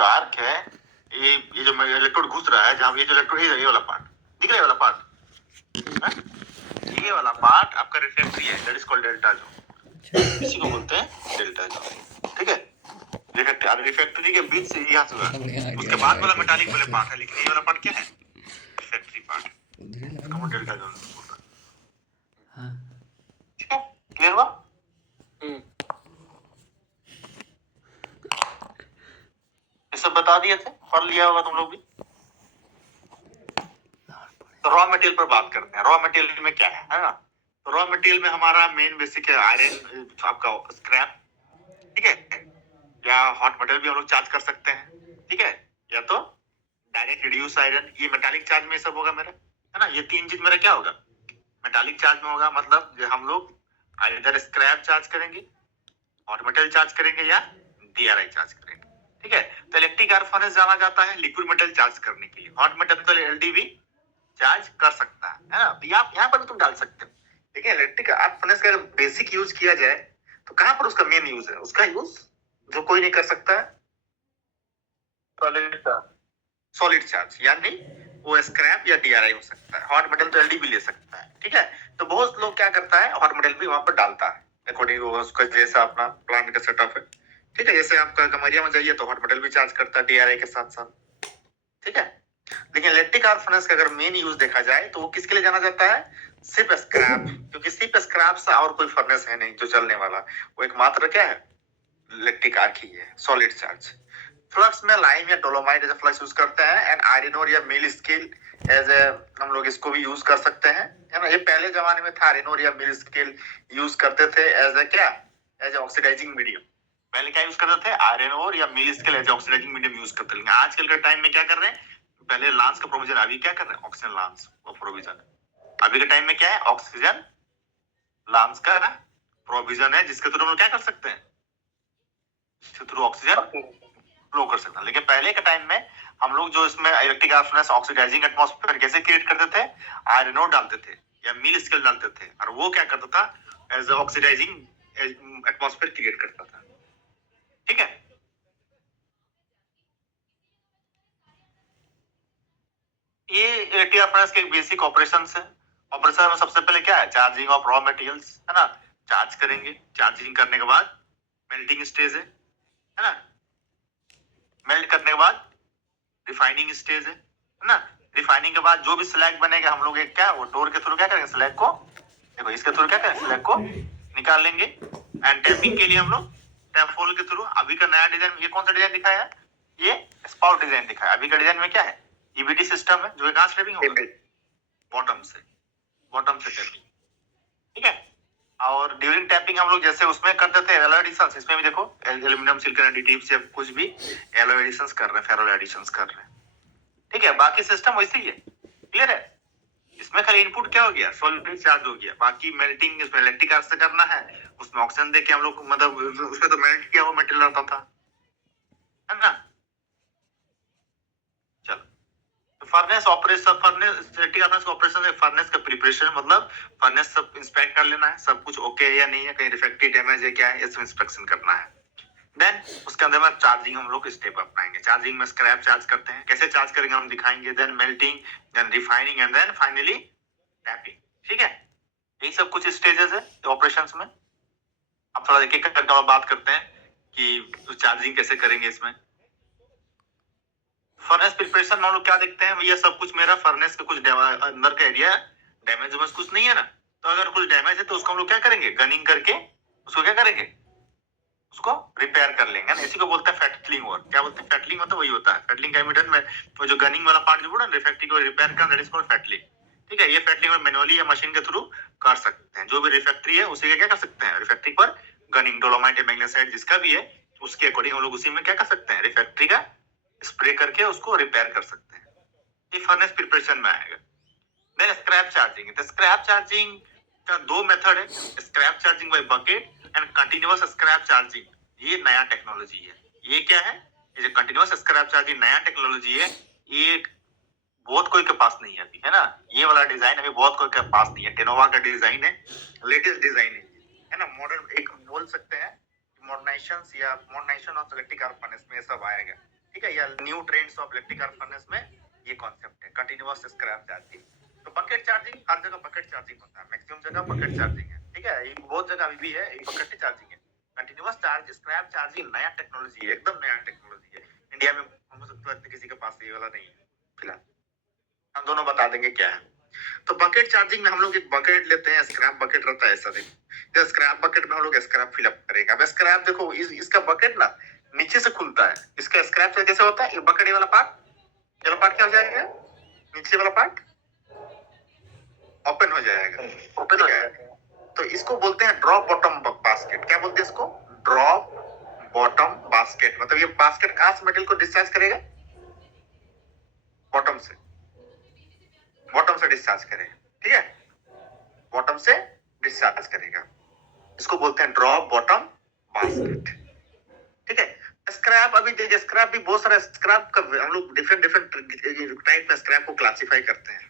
जो आर्क है, ये जो इलेक्ट्रोड घुस रहा है, जहाँ ये जो इलेक्ट्रोड है, ये वाला पार्ट दिख रहा है, वाला पार्ट, ये वाला पार्ट आपका रिफ्रैक्टरी है, that is called delta zone. इसी को बोलते हैं डेल्टा जोन। ठीक है, रिफ्रैक्टरी के बीच से यहाँ से उसके बाद वाला मेटालिक वाला पार्ट है, लेकिन ये वाला पार्ट क्या है? रिफ्रैक्टरी पार्ट, इसको हम डेल्टा जोन बोलते हैं। हाँ, ठीक है, क्लियर हुआ? ये सब बता दिए थे, पढ़ लिया होगा तुम लोग भी। तो रॉ मटेरियल पर बात करते हैं। रॉ मटेरियल में क्या है ना? तो रॉ मटेरियल में हमारा मेन बेसिक है आयरन, आपका स्क्रैप, ठीक है, या हॉट मटेरियल भी हम लोग चार्ज कर सकते हैं, ठीक है, या तो डायरेक्ट रिड्यूस आयरन, ये मेटालिक चार्ज में सब होगा मेरा, है ना। ये तीन चीज मेरा क्या होगा? मेटालिक चार्ज में होगा, मतलब हम लोग इधर स्क्रैप चार्ज करेंगे, हॉट मटेरियल चार्ज करेंगे, या डीआरआई चार्ज करेंगे, ठीक है। तो इलेक्ट्रिक आर्क फर्नेस जाना जाता है लिक्विड मेटल चार्ज करने के लिए। हॉट मटेरियल तो एलडीवी चार्ज कर सकता है ना। आप यहाँ पर भी तुम डाल सकते हो, लेकिन इलेक्ट्रिक आर्क फर्नेस का बेसिक यूज किया जाए तो कहां पर उसका मेन यूज है? उसका यूज जो कोई नहीं कर सकता है, सॉलिड चार्ज, यानी वो स्क्रैप या डीआरआई हो सकता है। हॉट मटेरियल तो एलडीवी ले सकता है, ठीक है। तो बहुत लोग क्या करता है, हॉट मटेरियल भी वहां पर डालता है अकॉर्डिंग उसका जैसा अपना प्लांट का सेटअप है, ठीक है। जैसे आपका गमरिया में जाइए तो हॉट मटेरियल भी चार्ज करता है डीआरआई के साथ साथ, ठीक है। लेकिन इलेक्ट्रिक आर्क फर्नेस का अगर मेन यूज देखा जाए तो वो किसके लिए जाना जाता है? सिर्फ स्क्रैप, क्योंकि सिर्फ स्क्रैप से और कोई फर्नेस है नहीं जो चलने वाला। वो एकमात्र क्या है? इलेक्ट्रिक आर्क ही है, सॉलिड चार्ज। फ्लक्स में लाइम या डोलोमाइट एज फ्लक्स यूज करते हैं, एंड आयरन ओर या मिल स्केल एज ए, हम लोग इसको भी यूज कर सकते हैं, है ना। ये पहले जमाने में था, आयरन ओर या मिल स्केल यूज करते थे एज ए क्या? As a oxidising medium. पहले क्या यूज करते थे? आयरन ओर या mill scale as oxidising medium use करते थे। आजकल के टाइम में क्या कर रहे हैं? पहले लांस का प्रोविजन, अभी क्या कर रहे हैं? ऑक्सीजन लांस का प्रोविजन। अभी के टाइम में क्या है? ऑक्सीजन लांस का प्रोविजन है, जिसके थ्रू हम क्या कर सकते हैं? इसके थ्रू ऑक्सीजन फ्लो कर सकते हैं। लेकिन पहले के टाइम में हम लोग जो इसमें electric arc furnace oxidising atmosphere कैसे क्रिएट करते थे? आयरन ओर डालते थे या मिल स्केल डालते थे, और वो क्या करता था? एज ऑक्सीडाइजिंग एटमॉस्फेयर क्रिएट करता था, ठीक है। ये इलेक्ट्रिक आर्क फर्नेस के बेसिक ऑपरेशंस है। ऑपरेशन में सबसे पहले क्या है? चार्जिंग ऑफ रॉ मटेरियल्स, है ना। चार्ज करेंगे, चार्जिंग करने के बाद मेल्टिंग स्टेज है ना। मेल्ट करने के बाद रिफाइनिंग स्टेज है ना। रिफाइनिंग के बाद जो भी स्लैग बनेगा, हम लोग एक क्या, वो डोर के थ्रू क्या करेंगे? स्लैग को, देखो इसके थ्रू क्या करेंगे? स्लैग को निकाल लेंगे। एंड टैपिंग के लिए हम लोग टैप होल के थ्रू, अभी का नया डिजाइन, ये कौन सा डिजाइन दिखाया है? ये स्पाउट डिजाइन दिखाया है। अभी का डिजाइन में क्या है? ईबीटी सिस्टम है, जो कहां से टैपिंग होगा? बॉटम से, बॉटम से टैपिंग, ठीक है। और ड्यूरिंग टैपिंग हम लोग जैसे उसमें करते थे एलॉय एडिशंस, इसमें भी देखो एल्यूमिनियम सिलिकॉन एडिटिव्स या कुछ भी एलॉय एडिशंस कर रहे हैं, फेरो एडिशंस कर रहे हैं, ठीक है। बाकी सिस्टम वैसे ही है, क्लियर है। इसमें खाली इनपुट क्या हो गया? सॉलिड चार्ज हो गया। बाकी मेल्टिंग इसमें इलेक्ट्रिक आर्क से करना है, उसमें ऑक्सीजन देके हम लोग, मतलब उसमें तो मेल्ट किया हुआ मटेरियल रहता था, है ना। चलो, तो furnace operation, furnace electric arc operation, furnace का प्रिपरेशन, मतलब फर्नेस सब इंस्पेक्ट कर लेना है, सब कुछ ओके है या नहीं है, कहीं डिफेक्टिव डैमेज है क्या है, ये सब इंस्पेक्शन करना है। देन उसके अंदर में चार्जिंग हम लोग स्टेप अपनाएंगे। चार्जिंग में स्क्रैप चार्ज करते हैं, कैसे चार्ज करेंगे हम दिखाएंगे। Then melting, then refining, and then finally tapping, ठीक है। यही सब कुछ स्टेजेस है ऑपरेशंस में। अब थोड़ा एक एक करके बात करते हैं कि चार्जिंग कैसे करेंगे इसमें। फर्नेस प्रिपरेशन में हम लोग क्या देखते हैं? भैया सब कुछ मेरा फर्नेस का कुछ अंदर का एरिया डैमेज वैमेज कुछ नहीं है ना। तो अगर कुछ डैमेज है तो उसको हम लोग क्या करेंगे? गनिंग करके उसको क्या करेंगे? उसको रिपेयर कर लेंगे ना। इसी को बोलते हैं फेटलिंग वर्क। क्या बोलते हैं? फेटलिंग मतलब वही होता है। फेटलिंग का मीटर में वो जो गनिंग वाला पार्ट जो बोला ना, रिफैक्टिंग को रिपेयर करना, दैट इज कॉल्ड फेटलिंग, ठीक है। ये फेटलिंग में मैनुअली या मशीन के थ्रू कर सकते हैं। जो भी रिफैक्ट्री है उसी का क्या कर सकते हैं? रिफैक्ट्री पर गनिंग, डोलोमाइट या मैग्नेसाइट जिसका भी है, उसके अकॉर्डिंग हम लोग उसी में क्या कर सकते हैं? रिफैक्ट्री का स्प्रे करके उसको रिपेयर कर सकते हैं। ये फर्नेस प्रिपरेशन में आएगा। Then scrap charging. तो स्क्रैप चार्जिंग का दो मेथड है, scrap charging by bucket and continuous scrap charging. ये नया टेक्नोलॉजी है। ये क्या है? ये जो कंटीन्यूअस स्क्रैप चार्जिंग नया टेक्नोलॉजी है, ये बहुत कोई के पास नहीं है अभी, है ना। ये वाला डिजाइन अभी बहुत कोई के पास नहीं है। टेनोवा का डिजाइन है, लेटेस्ट डिजाइन है ना। मॉडर्न एक बोल सकते हैं मॉडर्नाइजेशन या modernisation of electric arc furnace में सब आएगा, ठीक है। ठीक है, या new trends of electric arc furnace में ये कॉन्सेप्ट है कंटिन्यूअस स्क्रैप चार्जिंग। तो बकेट चार्जिंग हर जगह बकेट चार्जिंग होता है, मैक्सिमम जगह बकेट चार्जिंग है, ठीक है, ये बहुत जगह अभी भी है, ये बकेट चार्जिंग है। कंटिन्यूअस चार्ज स्क्रैप चार्जिंग नया टेक्नोलॉजी है, एकदम नया टेक्नोलॉजी है, इंडिया में हमको किसी के पास ये वाला नहीं है फिलहाल। हम दोनों बता देंगे क्या है। तो बकेट चार्जिंग में हम लोग एक बकेट लेते हैं, स्क्रैप बकेट रहता है ऐसा, देखो स्क्रैप बकेट में हम लोग स्क्रैप फिलअप करेगा। अब स्क्रैप देखो इसका बकेट ना नीचे से खुलता है, इसका स्क्रैप से कैसे होता है, ये बकेट वाला पार्ट, ये वाला पार्ट क्या हो जाएगा, नीचे वाला पार्ट ओपन हो जाएगा, ओपन हो जाएगा। तो इसको बोलते हैं ड्रॉप बॉटम बास्केट। क्या बोलते हैं इसको, ड्रॉप बॉटम बास्केट। मतलब ये बास्केट कहां से मटेरियल को डिस्चार्ज करेगा, बॉटम से, बॉटम से डिस्चार्ज करेगा, ठीक है, बॉटम से डिस्चार्ज करेगा, इसको बोलते हैं ड्रॉप बॉटम बास्केट, ठीक है। स्क्रैप, अभी देखिए स्क्रैप भी बहुत सारा स्क्रैप का हम लोग डिफरेंट डिफरेंट टाइप में स्क्रैप को क्लासिफाई करते हैं।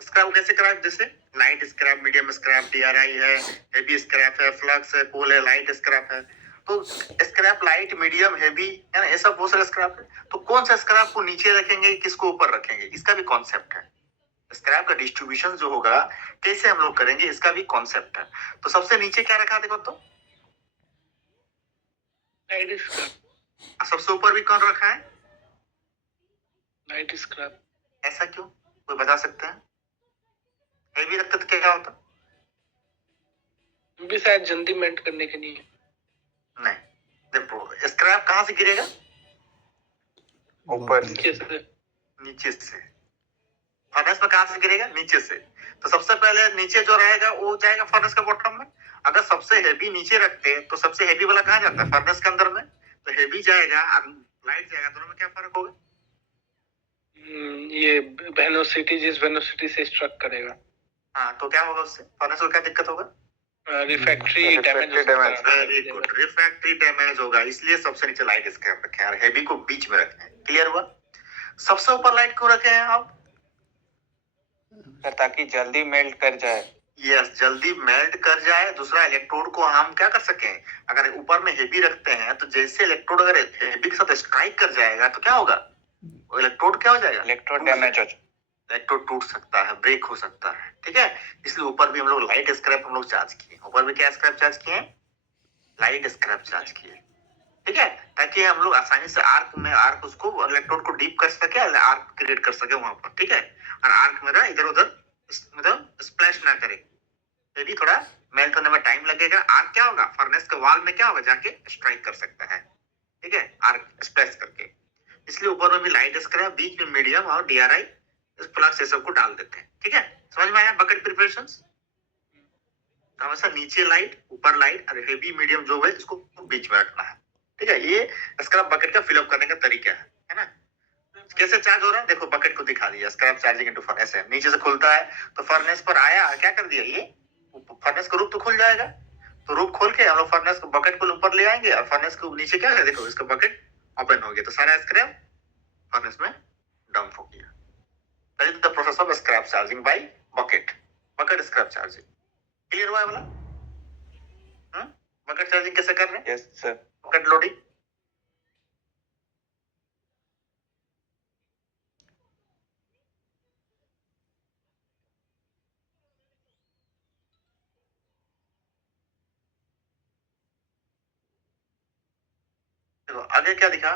स्क्रैप कैसे कराए, जैसे light scrap, medium scrap, DRI है, हेवी स्क्रैप है, फ्लक्स है, कोल है, लाइट स्क्रैप है। तो स्क्रैप लाइट, मीडियम, हेवी है ना, ये सब बहुत सारे स्क्रैप है। तो कौन सा स्क्रैप को नीचे रखेंगे, किसको ऊपर रखेंगे, इसका भी कॉन्सेप्ट है। स्क्रैप का डिस्ट्रीब्यूशन जो होगा कैसे हम लोग करेंगे, इसका भी कॉन्सेप्ट है। तो सबसे नीचे क्या रखा देखो तो, लाइट स्क्रैप। सबसे ऊपर भी कौन रखा है, लाइट स्क्रैप। ऐसा क्यों, कोई बता सकते हैं, हेवी रखते तो क्या होता, भी शायद जल्दी मेल्ट करने के लिए। नहीं, देखो स्क्रैप कहां से गिरेगा, ऊपर नीचे से, नीचे से। फर्नेस में कहां से गिरेगा, नीचे से। तो सबसे पहले नीचे जो रहेगा वो जाएगा फर्नेस के बॉटम में। अगर सबसे हेवी नीचे रखते हैं तो सबसे हेवी वाला कहां जाता है, फर्नेस के अंदर में। तो हेवी जाएगा और लाइट जाएगा, दोनों में क्या फर्क होगा, ये वेलोसिटी जिस वेलोसिटी से स्ट्रक करेगा, हाँ, तो क्या होगा उससे, फर्नेस को क्या दिक्कत होगा, refractory damage. Very good, refractory damage होगा, इसलिए सबसे नीचे लाइट स्क्रैप रखे हैं और हेवी को बीच में रखे हैं। क्लियर हुआ। सबसे ऊपर लाइट क्यों रखे हैं आप, ताकि जल्दी मेल्ट कर जाए। यस, जल्दी मेल्ट कर जाए। दूसरा, इलेक्ट्रोड को हम क्या कर सकें, अगर ऊपर में हेवी रखते हैं तो जैसे इलेक्ट्रोड अगर हेवी के साथ स्ट्राइक कर जाएगा तो क्या होगा, वो इलेक्ट्रोड क्या हो जाएगा, इलेक्ट्रोड डैमेज हो जाए, इलेक्ट्रोड टूट सकता है, ब्रेक हो सकता है, ठीक है। इसलिए ऊपर भी हम लोग लाइट स्क्रैप हम लोग चार्ज किए, ऊपर भी क्या स्क्रैप चार्ज किए, लाइट स्क्रैप चार्ज किए, ठीक है, ताकि हम लोग आसानी से आर्क उसको इलेक्ट्रोड को डीप कर सके, आर्क क्रिएट कर सके वहां पर, ठीक है, और आर्क मेरा इधर उधर मतलब स्प्लैश ना करे। ये भी थोड़ा मेल्ट होने में टाइम लगेगा। आर्क क्या होगा, फर्नेस के वॉल में क्या होगा, जाके स्ट्राइक कर सकता है, ठीक है, आर्क स्प्लैश करके। इसलिए ऊपर में भी लाइट स्क्रैप, बीच में मीडियम और DRI फ्लक्स ये सब को डाल देते हैं, ठीक है। समझ में आया बकेट प्रिपरेशंस। हमेशा नीचे लाइट, ऊपर लाइट और हेवी मीडियम जो है इसको बीच में रखना है, ठीक है। ये स्क्रैप बकेट का फिलअप करने का तरीका है ना। कैसे चार्ज हो रहा है, देखो बकेट को दिखा दिया, स्क्रैप चार्जिंग इनटू फर्नेस है, नीचे से खुलता है तो फर्नेस पर आया, क्या कर दिया, ये फर्नेस का रूप तो खुल जाएगा। तो रूप खोल के हम लोग फर्नेस को बकेट को ऊपर ले आएंगे और फर्नेस के नीचे क्या है, देखो इसका बकेट ओपन हो गया, तो सारा स्क्रैप फर्नेस में डंप हो गया। That is the process of scrap charging by bucket, bucket scrap charging. Clear हुआ है वाला, बकेट चार्जिंग कैसे कर रहे हैं, यस सर। बकेट लोडिंग, देखो आगे क्या दिखा,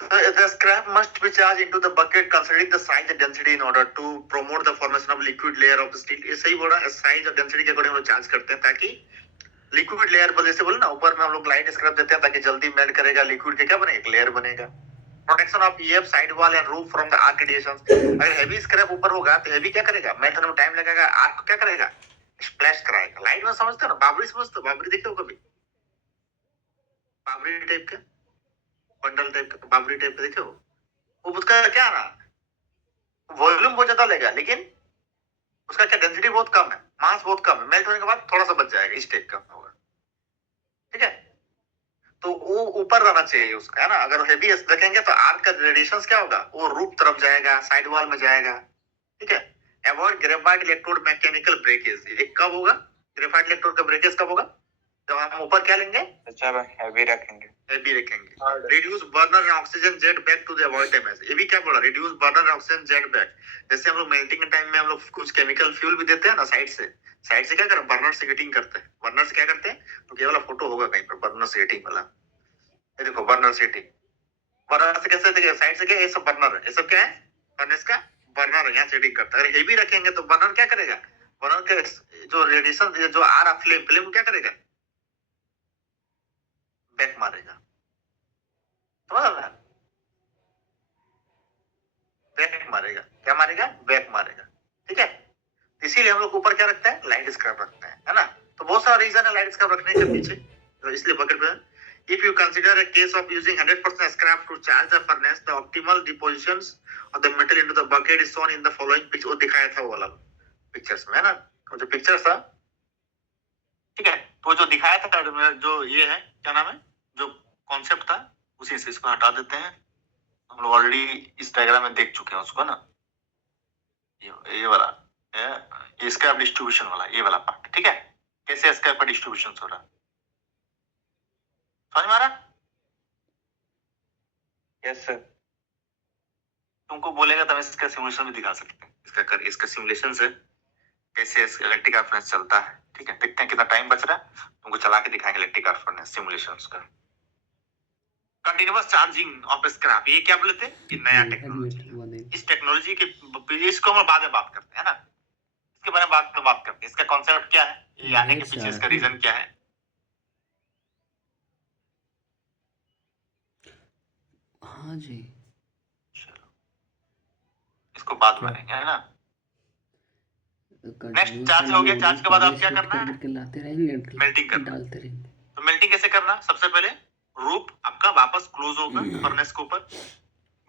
the scrap must be charged into the bucket considering the size and density in order to promote the formation of liquid layer of steel। ये सही बोला, साइज और डेंसिटी के अकॉर्डिंग हम लोग चार्ज करते हैं ताकि लिक्विड लेयर पर, जैसे बोले ना ऊपर में हम लोग लाइट स्क्रैप देते हैं ताकि जल्दी मेल्ट करेगा, लिक्विड के क्या बनेगा, लेयर बनेगा। Protection of EF side wall and roof from the arc radiations. अगर हेवी स्क्रैप ऊपर होगा तो हेवी क्या करेगा, मेल्ट होने में टाइम लगेगा, आर्क क्या करेगा, स्प्लैश कराएगा। लाइट में समझते हो ना, बाबरी समझते हो, बाबरी देखते हो कभी, बाबरी टाइप के, बंडल टाइप का, बाबरी टाइप का देखे हो, वो उसका क्या ना वॉल्यूम बहुत ज्यादा लेगा लेकिन उसका क्या डेंसिटी बहुत कम है, मास बहुत कम है, मेल्ट होने के बाद थोड़ा सा बच जाएगा, इस टाइप का होगा, ठीक है। तो वो ऊपर रहना चाहिए उसका, है ना। अगर हेवी रखेंगे तो आर्क का रेडिएशंस क्या होगा, वो रूफ तरफ जाएगा, साइड वॉल में जाएगा, ठीक है। Avoid graphite electrode mechanical breakage. ये कब होगा, ग्रेफाइट इलेक्ट्रोड का ब्रेकेज कब होगा, जब हम ऊपर क्या लेंगे, जब हैवी रखेंगे, हेवी रखेंगे। Reduce burner and oxygen jet back to the avoid damage, ये भी क्या बोला, reduce burner and oxygen jet back. जैसे हम लोग मेल्टिंग के टाइम में हम लोग कुछ केमिकल फ्यूल भी देते हैं ना साइड से क्या करें, बर्नर से हीटिंग करते हैं। बर्नर से क्या करते हैं, तो ये वाला फोटो होगा कहीं पर बर्नर से हीटिंग वाला, ये देखो बर्नर से हीटिंग। बर्नर से कैसे देखिए, साइड से क्या, ये सब बर्नर है, ये सब क्या है, फर्नेस का बर्नर यहाँ से हीटिंग करता है। अगर हेवी रखेंगे तो बर्नर क्या करेगा, बर्नर के जो रेडिएशन जो आ रहा फ्लेम को क्या करेगा, बैक मारेगा, समझ रहा है, बैक मारेगा, क्या मारेगा, बैक मारेगा, ठीक है। इसीलिए हम लोग ऊपर क्या रखते हैं, लाइट स्क्रब रखते हैं, है ना। तो बहुत सारा रीजन है लाइट स्क्रब रखने के पीछे, तो इसलिए बकेट में if you consider a case of using 100% scrap to charge the furnace, the optimal depositions of the metal into the bucket is shown in the following picture। वो दिखाया था वो वाला पिक्चर्स में, है ना, वो जो पिक्चर्स था, ठीक है। तो जो दिखाया था, जो ये है क्या नाम है, जो कॉन्सेप्ट था, उसी से इसको हटा देते हैं। हम लोग ऑलरेडी इस डायग्राम में देख चुके हैं उसको ना, ये वाला ये स्क्रैप डिस्ट्रीब्यूशन वाला, ये वाला पार्ट, ठीक है। कैसे स्क्रैप का डिस्ट्रीब्यूशन हो रहा, समझ में आ रहा। Yes sir. तुमको बोलेगा तब इसका सिमुलेशन भी दिखा सकते हैं, इसका सिमुलेशन से कैसे इलेक्ट्रिक आर्क फर्नेस चलता है, ठीक है। देखते हैं कितना टाइम बच रहा है, तुमको चला के दिखाएंगे इलेक्ट्रिक आर्क फर्नेस सिमुलेशंस का। कंटिन्यूअस चार्जिंग ऑफ स्क्रैप, ये क्या बोलते हैं, ये नया टेक्नोलॉजी। इस टेक्नोलॉजी के इसको हम बाद में बात करते हैं ना, इसके बारे में बाद में बात करते हैं। इसका कॉन्सेप्ट क्या है, ये आने के पीछे इसका रीजन क्या है। हाँ जी, चलो इसको बाद में आएंगे, है ना। नेक्स्ट चार्ज हो गया, चार्ज के बाद आप क्या करना है, लाते रहेंगे, मेल्टिंग करना, डालते रहेंगे। तो मेल्टिंग कैसे करना, सबसे पहले रूप आपका वापस क्लोज होगा फर्नेस के ऊपर।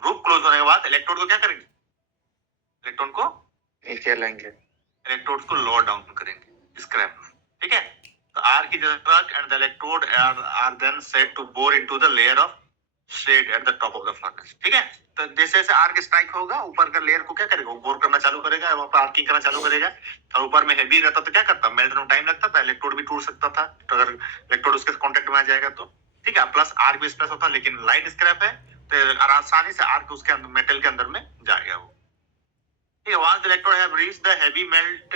रूप क्लोज होने के बाद इलेक्ट्रोड को क्या करेंगे, इलेक्ट्रॉन को नीचे लाएंगे, इलेक्ट्रोड को लोअर डाउन करेंगे स्क्रैप में, ठीक है। तो आर की जरूरत and the electrode are then set to bore into the layer of shed at the top of the furnace, ठीक है। तो जैसे जैसे आर्क स्ट्राइक होगा, ऊपर का लेयर को क्या करेगा, बोर करना चालू करेगा, वहां पर आर्किंग करना चालू करेगा। और ऊपर में हेवी रहता तो क्या करता, मेल्ट होने में टाइम लगता था, इलेक्ट्रोड भी टूट सकता था, तो अगर इलेक्ट्रोड उसके कांटेक्ट में आ जाएगा तो, ठीक है। प्लस आर्क भी स्प्रेस होता, लेकिन लाइट स्क्रैप है तो आसानी से आर्क उसके अंदर मेटल के अंदर में जाएगा वो, ठीक है। Once the electrode have reached the heavy melt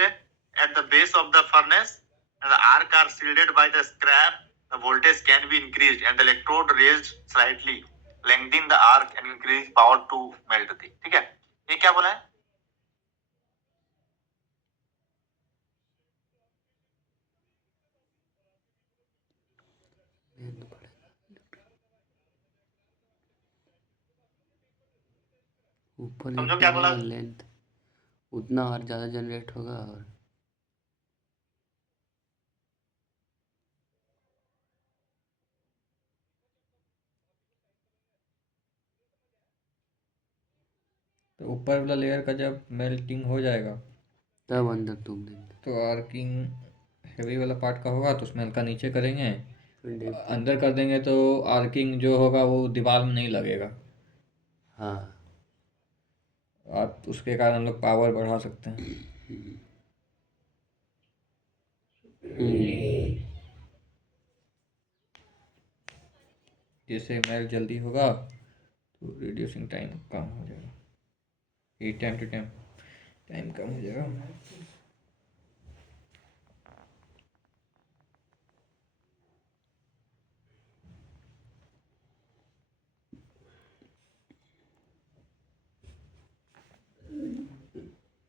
at the base of the furnace and the arc are shielded by the scrap, the voltage can be increased and the electrode raised slightly, lengthening the arc and increase power to melt the thing, ठीक है। ये क्या बोला है, ऊपर समझो क्या बोला, लेंथ उतना और ज़्यादा जनरेट होगा। और तो ऊपर वाला लेयर का जब मेल्टिंग हो जाएगा तब अंदर तुम देंगे, तो आर्किंग हेवी वाला पार्ट का होगा, तो उसमें हल्का नीचे करेंगे, अंदर कर देंगे तो आर्किंग जो होगा वो दीवार में नहीं लगेगा। हाँ। आप उसके कारण हम लोग पावर बढ़ा सकते हैं। जैसे मेल्ट जल्दी होगा तो रिड्यूसिंग टाइम कम हो जाएगा, हीट टाइम टू टाइम कम हो जाएगा।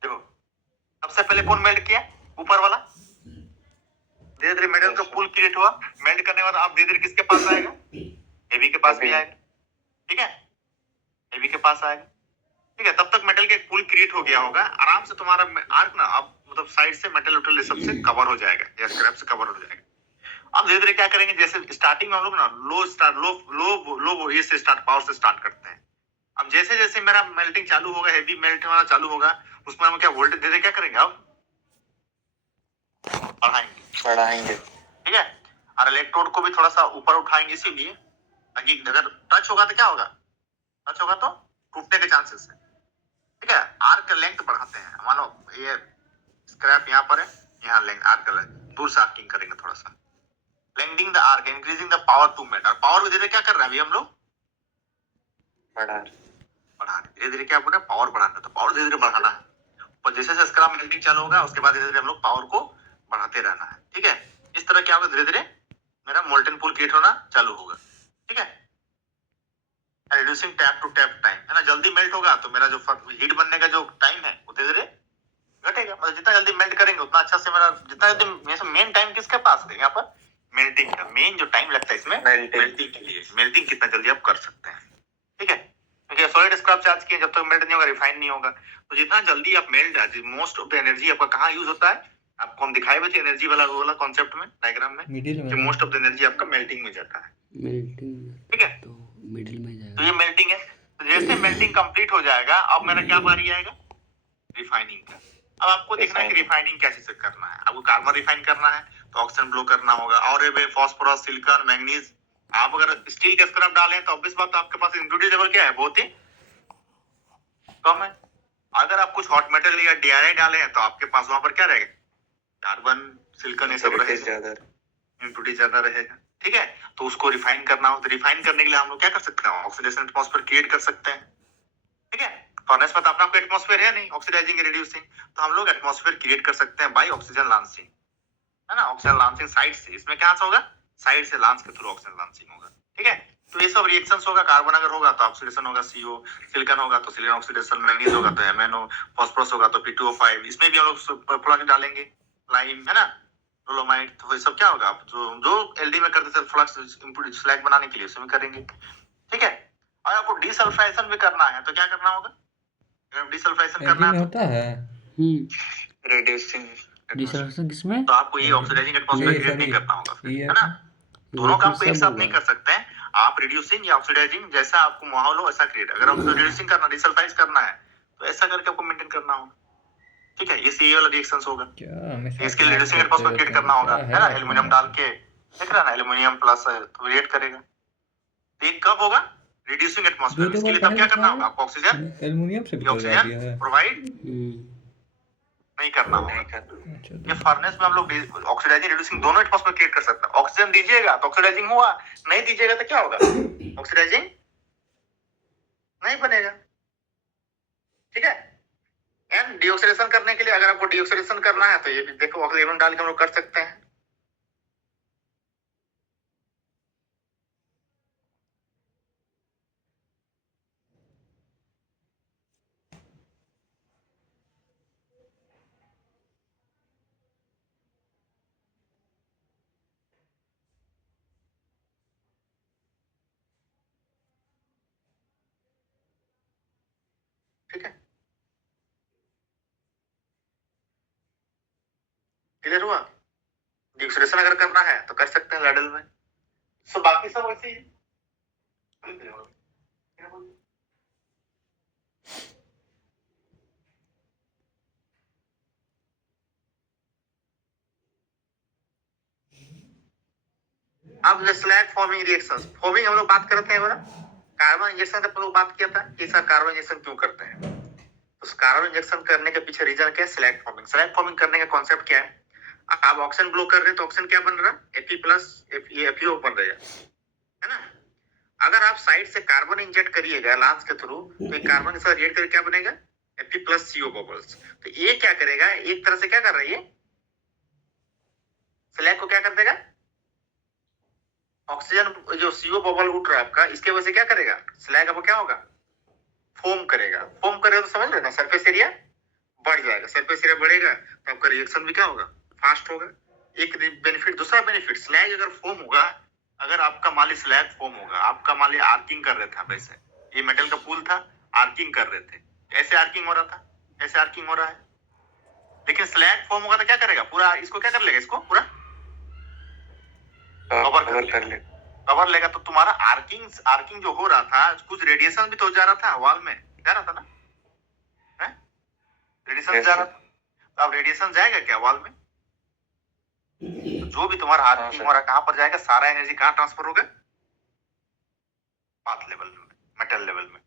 देखो सबसे पहले कौन मेल्ट किया, ऊपर वाला, धीरे धीरे मेटल का पूल क्रिएट हुआ, मेल्ट करने के बाद आप धीरे धीरे किसके पास आएगा, हेवी के पास भी आएगा, ठीक है, हेवी के पास आएगा, ठीक है। तब तक मेटल का पूल क्रिएट हो गया होगा, आराम से तुम्हारा आर्क ना अब मतलब साइड से मेटल उटल सब से कवर हो जाएगा या स्क्रैप से कवर हो जाएगा। अब धीरे धीरे क्या करेंगे, जैसे स्टार्टिंग में हम लोग ना लो ये से स्टार्ट, पावर से स्टार्ट करते हैं। अब जैसे जैसे मेरा मेल्टिंग चालू होगा, हेवी मेल्ट वाला चालू होगा, उसमें हम क्या वोल्टेज धीरे क्या करेंगे, अब बढ़ाएंगे, ठीक है। और इलेक्ट्रोड को भी थोड़ा सा ऊपर उठाएंगे, इसीलिए ताकि अगर टच होगा तो क्या होगा, टच होगा तो टूटने के चांसेस है, ठीक है। आर्क का लेंथ बढ़ाते हैं, मानो ये स्क्रैप यहाँ पर है, यहाँ लेंथ आर्क का लेंथ दूर से आर्किंग करेंगे थोड़ा सा, lending the arc, increasing the power to melt. और पावर को धीरे क्या कर रहे हैं अभी हम लोग, बढ़ा बढ़ा रहे। धीरे धीरे क्या बोल रहे हैं, पावर बढ़ाना है, तो पावर धीरे धीरे बढ़ाना है। और जैसे जैसे स्क्रैप मेल्टिंग चालू होगा उसके बाद धीरे धीरे हम लोग पावर को बढ़ाते रहना है, ठीक है। इस तरह क्या होगा, धीरे धीरे मेरा मोल्टन पूल क्रिएट होना चालू होगा, ठीक है। Reducing tap to tap time, है ना, जल्दी मेल्ट होगा तो मेरा जो हीट बनने का जो टाइम है वो धीरे धीरे घटेगा। मतलब जितना जल्दी मेल्ट करेंगे उतना अच्छा से मेरा, जितना जल्दी मेन टाइम किसके पास है यहाँ पर, मेल्टिंग का मेन जो टाइम लगता है इसमें मेल्टिंग के लिए, मेल्टिंग कितना जल्दी आप कर सकते हैं, ठीक है। क्योंकि सॉलिड स्क्रैप चार्ज किए जब तक मेल्ट नहीं होगा, रिफाइन नहीं होगा, तो जितना जल्दी आप melt, most of the energy आपका कहाँ यूज होता है, आपको हम दिखाए हुए थे एनर्जी वाला कॉन्सेप्ट में, डायग्राम में, मिडिल कि में मोस्ट ऑफ द एनर्जी आपका मेल्टिंग में जाता है, मेल्टिंग ठीक है। तो मिडिल में तो जाएगा। ये मेल्टिंग है। तो जैसे मेल्टिंग कंप्लीट हो जाएगा, अब मेरा क्या बारी आएगा, रिफाइनिंग का। अब आपको देखना है कि रिफाइनिंग कैसे से करना है। आपको कार्बन रिफाइन करना है तो ऑक्सीजन ब्लो करना होगा, और ये फास्फोरस, सिलिकॉन, मैंगनीज। आप अगर स्टील का स्क्रैप डालें तो ऑब्वियस बात, आपके पास इम्प्योरिटी लेवल क्या है, बहुत ही कम है। अगर आप कुछ हॉट मेटल या DRI डाले हैं तो आपके पास वहां पर क्या रहेगा, कार्बन, सिलिकॉन, ये सब रहेगा, ज्यादा इम्प्योरिटी ज्यादा रहेगा, ठीक है। तो उसको रिफाइन करना हो तो रिफाइन करने के लिए हम लोग क्या कर सकते हैं, ऑक्सीडेशन एटमॉस्फेयर क्रिएट कर सकते हैं, ठीक है। फर्नेस में तो अपना कोई एटमॉस्फेयर है नहीं ऑक्सीडाइजिंग रिड्यूसिंग, तो हम लोग एटमॉस्फेयर क्रिएट कर सकते हैं बाय ऑक्सीजन लांचिंग, है ना। ऑक्सीजन लांचिंग साइड से, इसमें क्या होगा, साइड से लांच के थ्रू ऑक्सीजन लांचिंग होगा, ठीक है। तो ये सब रिएक्शंस होगा। कार्बन अगर होगा तो ऑक्सीडेशन होगा CO, सिलिकॉन होगा तो सिलिकॉन ऑक्सीडेशन, मैंगनीज होगा तो MnO, फास्फोरस होगा तो P2O5। इसमें भी हम लोग फ्लक्स डालेंगे, लाइम, है ना, डोलोमाइट। तो ये सब क्या होगा, आप जो LD में करते थे फ्लक्स इनपुट स्लैग बनाने के लिए उसमें करेंगे, ठीक है। और आपको डीसल्फाइजेशन भी करना है तो क्या करना होगा, अगर डीसल्फाइजेशन करना में है होता है। रिड्यूसिंग डिसल्फेशन किसमें? तो आपको ये ऑक्सीडाइजिंग एटमॉस्फेयर क्रिएट नहीं करना होगा फिर, है ना। दोनों काम को एक साथ नहीं कर सकते हैं आप, रिड्यूसिंग या ऑक्सीडाइजिंग, जैसा आपको माहौल हो ऐसा क्रिएट। अगर आपको रिड्यूसिंग करना, डिसल्फाइज करना है तो ऐसा करके आपको मेंटेन करना होगा, ठीक है। ये वाला रिएक्शंस होगा, क्या हमेशा इसके लिए रिड्यूसिंग एटमॉस्फेयर क्रिएट करना होगा, है ना। एल्युमिनियम डाल के देख रहा है ना, एल्युमिनियम प्लस तो रिएक्ट करेगा। तो ये कब होगा, रिड्यूसिंग एटमॉस्फेयर। इसके लिए तब क्या करना होगा, आपको ऑक्सीजन, एल्युमिनियम से भी ऑक्सीजन प्रोवाइड नहीं करना होगा। ये फर्नेस में हम लोग ऑक्सीडाइजिंग रिड्यूसिंग दोनों एटमॉस्फेयर क्रिएट कर सकते हैं। ऑक्सीजन दीजिएगा तो ऑक्सीडाइजिंग हुआ, नहीं दीजिएगा तो क्या होगा, ऑक्सीडाइजिंग नहीं बनेगा, ठीक है। एंड डीऑक्सीडेशन करने के लिए, अगर आपको डीऑक्सीडेशन करना है तो ये भी देखो ऑक्सीजन डाल के हम लोग कर सकते हैं, ठीक है। क्लियर हुआ। डीऑक्सीडेशन अगर करना है तो कर सकते हैं लैडल में। सो बाकी सब वैसे ही अब स्लैग फॉर्मिंग रिएक्शंस, फॉर्मिंग हम लोग बात करते हैं, बोला कार्बन इंजेक्शन का हम लोग बात किया था कि सर कार्बन इंजेक्शन क्यों करते हैं। तो कार्बन इंजेक्शन करने के पीछे रीजन क्या है, स्लैग फॉर्मिंग। स्लैग फॉर्मिंग करने का कॉन्सेप्ट क्या है, आप ऑक्सीजन ब्लो कर रहे हैं तो ऑक्सीजन क्या बन रहा है, Fe+ FeO बन रहेगा, है ना। अगर आप साइड से कार्बन इंजेक्ट करिएगा लांच के थ्रू तो कार्बन के साथ रिएक्ट करके क्या बनेगा, Fe+CO बबल्स। तो ये क्या करेगा, एक तरह से क्या कर रहा है, ये स्लैग को क्या कर देगा, ऑक्सीजन जो CO बबल उठ रहा है आपका, इसके वजह से क्या करेगा, स्लैग आपको क्या होगा, फोम करेगा। फोम करेगा तो समझ रहे ना, सरफेस एरिया बढ़ जाएगा। सरफेस एरिया बढ़ेगा तो आपका रिएक्शन भी क्या होगा, फास्ट होगा। एक बेनिफिट। दूसरा बेनिफिट, स्लैग अगर फोम होगा, अगर आपका मान ली स्लैग फोम होगा, आपका मान ली आर्किंग कर रहे थे, वैसे ये मेटल का पूल था, आर्किंग कर रहे थे, ऐसे आर्किंग हो रहा था, ऐसे आर्किंग हो रहा है, लेकिन स्लैग फोम होगा तो क्या करेगा, पूरा इसको क्या कर लेगा, इसको पूरा कवर लेगा। तो तुम्हारा आर्किंग जो हो रहा था, कुछ रेडिएशन भी तो जा रहा था वॉल में, जा रहा था ना, रेडिएशन जा रहा था। तो अब रेडिएशन जाएगा क्या वॉल में, जो भी तुम्हारा आर्किंग हो रहा है कहां पर जाएगा, सारा एनर्जी कहां ट्रांसफर होगा, पाथ लेवल में, मेटल लेवल में,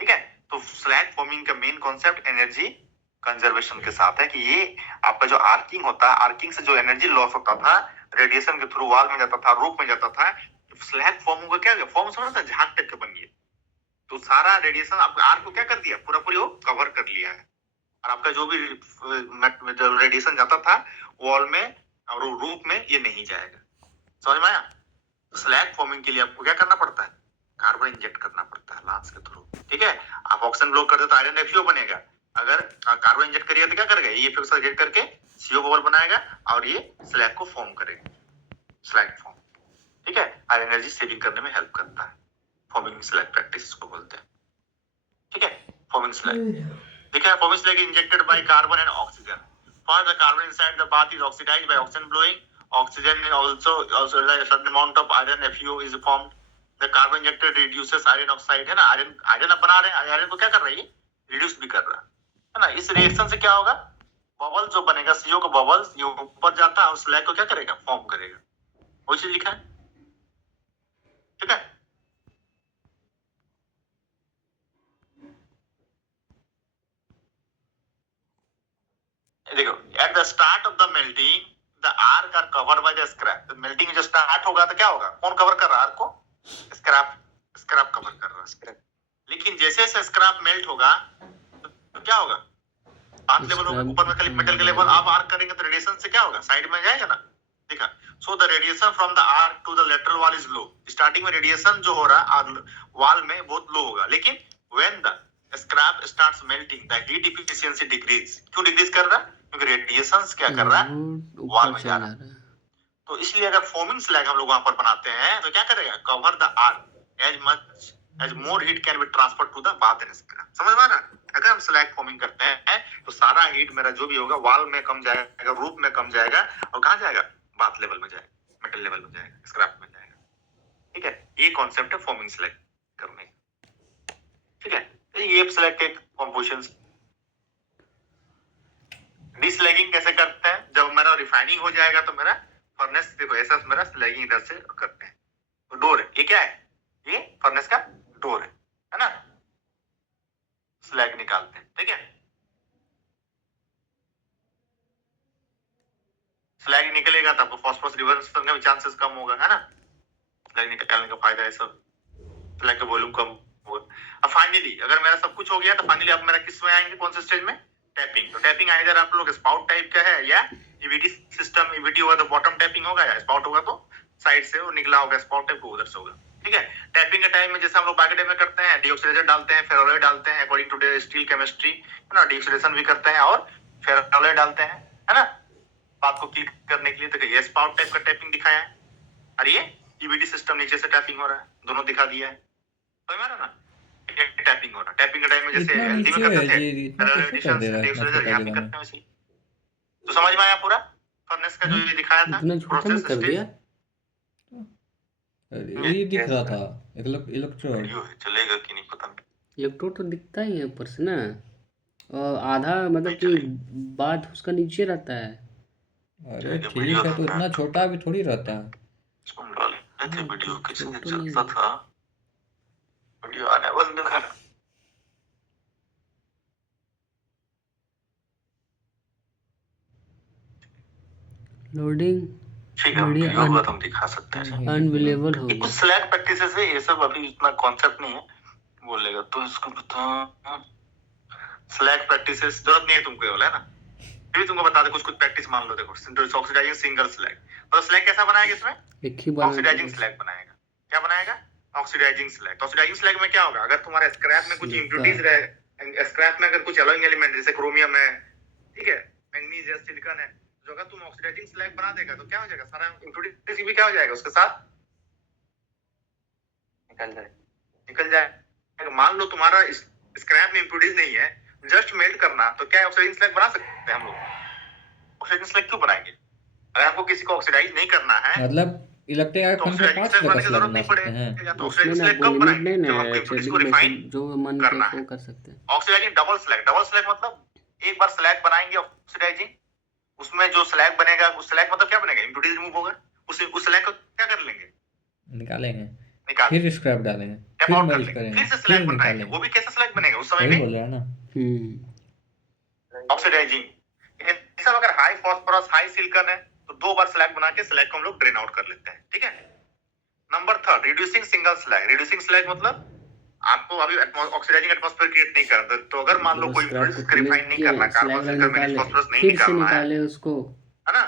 ठीक है। तो स्लैग फॉर्मिंग का मेन कॉन्सेप्ट एनर्जी कंजर्वेशन के साथ है कि ये आपका जो आर्किंग होता है, आर्किंग से जो एनर्जी लॉस होता था रेडिएशन के थ्रू वॉल में जाता था, रूफ में जाता था, स्लैग फॉर्म होगा, क्या फॉर्म समझ था, झाग टाइप के बन गए। तो सारा रेडिएशन आपके आर को क्या कर दिया, पूरा पूरी वो कवर कर लिया है। और आपका जो भी रेडिएशन जाता था वॉल में और रूफ में, ये नहीं जाएगा। समझ में आया? स्लैग फॉर्मिंग के लिए आपको क्या करना पड़ता है, कार्बन इंजेक्ट करना पड़ता है लांस के थ्रू। ठीक है, आप ऑक्सीजन ब्लॉक करते तो आयरन FeO बनेगा। अगर कार्बन इंजेक्ट करिए तो क्या करेगा, ये इफेक्ट रिएक्ट करके CO बबल बनाएगा और ये स्लैग को फॉर्म करेगा, स्लैग फॉर्म। ठीक है, और एनर्जी सेविंग करने में हेल्प करता है। फॉर्मिंग स्लैग प्रैक्टिस को बोलते हैं। ठीक है, फॉर्मिंग स्लैग। देखिए, forming slag injected by carbon and oxygen. For the carbon inside the bath is oxidized by oxygen blowing. Oxygen also a certain amount of iron FeO is formed. The carbon injected reduces iron oxide, है ना, iron अब बना रहे हैं, iron को क्या कर रहा है, ये रिड्यूस भी कर रहा है ना। इस रिएक्शन से क्या होगा, बबल जो बनेगा, CO का बबल्स ये ऊपर जाता है और स्लैग को क्या करेगा, फॉर्म करेगा। वही चीज लिखा है। ठीक है, देखो, at the start of the melting the arc are covered by the scrap. तो मेल्टिंग जो स्टार्ट होगा तो क्या होगा, कौन कवर कर रहा है आर्क को, स्क्रैप कवर कर रहा है। लेकिन जैसे जैसे स्क्रैप मेल्ट होगा तो क्या होगा, पांच लेवल होगा, ऊपर में खाली मेटल के लेवल। आप आर्क करेंगे तो रेडिएशन से क्या होगा, साइड में जाएगा ना। देखा, so the radiation from the arc to the lateral wall is low. Starting में रेडिएशन जो हो रहा है वॉल में बहुत लो होगा, लेकिन when the scrap starts melting the heat efficiency decrease. क्यों डिक्रीज कर रहा है, क्योंकि रेडिएशन क्या कर रहा है, वॉल में जा रहा है। तो इसलिए अगर फॉर्मिंग स्लैग हम लोग वहां पर बनाते हैं तो क्या करेगा, cover the arc as much as more heat can be transfer to the bath and scrap. समझ में आ रहा है? अगर हम स्लैग फॉर्मिंग करते हैं तो सारा हीट मेरा जो भी होगा वॉल में कम जाएगा, रूफ में कम जाएगा, और कहां जाएगा, बाथ लेवल में जाएगा, मेटल लेवल में जाएगा, स्क्रैप में जाएगा। ठीक है, ये कॉन्सेप्ट है फॉर्मिंग स्लैग करने। ठीक है, ये स्लैग के कंपोजिशंस। डिस्लैगिंग कैसे करते हैं, जब मेरा रिफाइनिंग हो जाएगा तो मेरा फर्नेस, देखो ऐसा मेरा स्लैगिंग इधर से करते हैं। तो डोर है, ये क्या है, ये फर्नेस का डोर है ना, स्लैग निकालते हैं। ठीक है, स्लैग निकलेगा तो आपको फास्फोरस रिवर्स करने में चांसेस कम होगा, है ना। स्लैग निकालने का फायदा है सब, स्लैग का वॉल्यूम कम होगा। अब फाइनली अगर मेरा सब कुछ हो गया तो फाइनली अब मेरा किस में आएंगे, कौन से स्टेज में, टैपिंग। तो टैपिंग इधर आप लोग स्पाउट टाइप का है या EVT सिस्टम, EVT होगा तो बॉटम टैपिंग होगा, या स्पाउट होगा तो साइड से वो निकला होगा, स्पाउट टाइप को उधर से होगा। ठीक है, टैपिंग के टाइम में जैसे हम लोग बायोडे में करते हैं, डीऑक्सीडाइजर डालते हैं, फेरोलाइट डालते हैं अकॉर्डिंग टू स्टील केमिस्ट्री, है ना, डीऑक्सीडेशन भी करते हैं और फेरोलाइट डालते हैं, है ना, बात को क्लिक करने के लिए। तो ये स्पाउट टाइप का टैपिंग दिखाया है और ये EVT सिस्टम नीचे से टैपिंग हो रहा है, दोनों दिखा दिया है। तो हमारा ना टैपिंग हो रहा है, टैपिंग के टाइम में जैसे एलडी में करते थे, यहाँ भी करते हैं वैसे। तो समझ में आया पूरा फर्नेस का जो ये दिखाया था इतना छोटा प्रोसेस कर दिया, ये दिख रहा था इलेक्ट्रोड। चलेगा कि नहीं पता नहीं। इलेक्ट्रोड तो दिखता ही है ऊपर से ना, और आधा मतलब कि बात उसका नीचे रहता है। अरे ठीक है, तो इतना छोटा भी थोड़ी रहता है। सुन डाले ऐसे वीडियो किसी ने चलता था, वीडियो आने बंद कर। लोडिंग ठीक है, वीडियो को हम दिखा सकते हैं। अनबिलीवेबल हो कुछ गया। स्लैग प्रैक्टिसेस है, ये सब अभी इतना कॉन्सेप्ट नहीं है बोलेगा तो इसको बता। स्लैग प्रैक्टिसेस जरूरत नहीं है तुमको, ये वाला है ना, फिर तुमको बता दे कुछ प्रैक्टिस मान लो। देखो, ऑक्सीडाइजिंग सिंगल स्लैग, तो स्लैग कैसा बनाएगा, इसमें एक ही बार ऑक्सीडाइजिंग स्लैग बनाएगा। क्या बनाएगा, ऑक्सीडाइजिंग स्लैग। तो ऑक्सीडाइजिंग स्लैग में क्या होगा, अगर तुम्हारे स्क्रैप में कुछ इंप्योरिटीज रहे, स्क्रैप में अगर कुछ एलोइंग एलिमेंट जैसे क्रोमियम है, ठीक है, मैंगनीज है, सिलिकॉन है, जो अगर तुम ऑक्सीडाइजिंग स्लैग बना देगा तो क्या हो जाएगा, सारा इंप्योरिटीज भी क्या हो जाएगा उसके साथ निकल जाएगा। मान लो तुम्हारा स्क्रैप में इंप्योरिटीज नहीं है, जस्ट मेल्ट करना, तो क्या ऑक्सीडाइजिंग स्लैग बना सकते हैं हम लोग। ऑक्सीडाइजिंग स्लैग क्यों बनाएंगे, अगर आपको किसी को ऑक्सीडाइज नहीं करना है, मतलब इलेक्ट्रिक आर्क तो ऑक्सीडाइजिंग स्लैग बनाने की जरूरत नहीं पड़ेगी। तो ऑक्सीडाइजिंग स्लैग कब बनाएंगे, जब आपको इंप्योरिटीज को रिफाइन जो मन करना करे है। वो कर सकते हैं। ऑक्सीडाइजिंग डबल स्लैग मतलब एक बार स्लैग बनाएंगे ऑक्सीडाइजिंग, उसमें जो स्लैग बनेगा, उस स्लैग मतलब क्या बनेगा, इंप्योरिटीज रिमूव होगा, उस स्लैग को क्या कर लेंगे, निकालेंगे, फिर स्क्रैप डालेंगे, फिर मेल्ट करेंगे, फिर से फिर स्लैग बनाएंगे। निकालेंगे। वो भी कैसा स्लैग बनेगा उस समय वही में, बोल रहा है ना। ऑक्सीडाइजिंग। ये सब अगर हाई फास्फोरस हाई सिलिकॉन है तो 2 बार स्लैग बना के स्लैग को हम लोग ड्रेन आउट कर लेते हैं, ठीक है। Number 3 reducing single slag. Reducing slag मतलब आपको अभी ऑक्सीडाइजिंग एटमॉस्फेयर क्रिएट नहीं करना, तो अगर मान लो तो कोई स्क्रैप फ्लूइड को रिफाइन नहीं करना, स्लैग कार्बन वाला सिलिकॉन मैग्नीज निकाले, फास्फोरस नहीं फिर से निकालना निकाले उसको, है ना,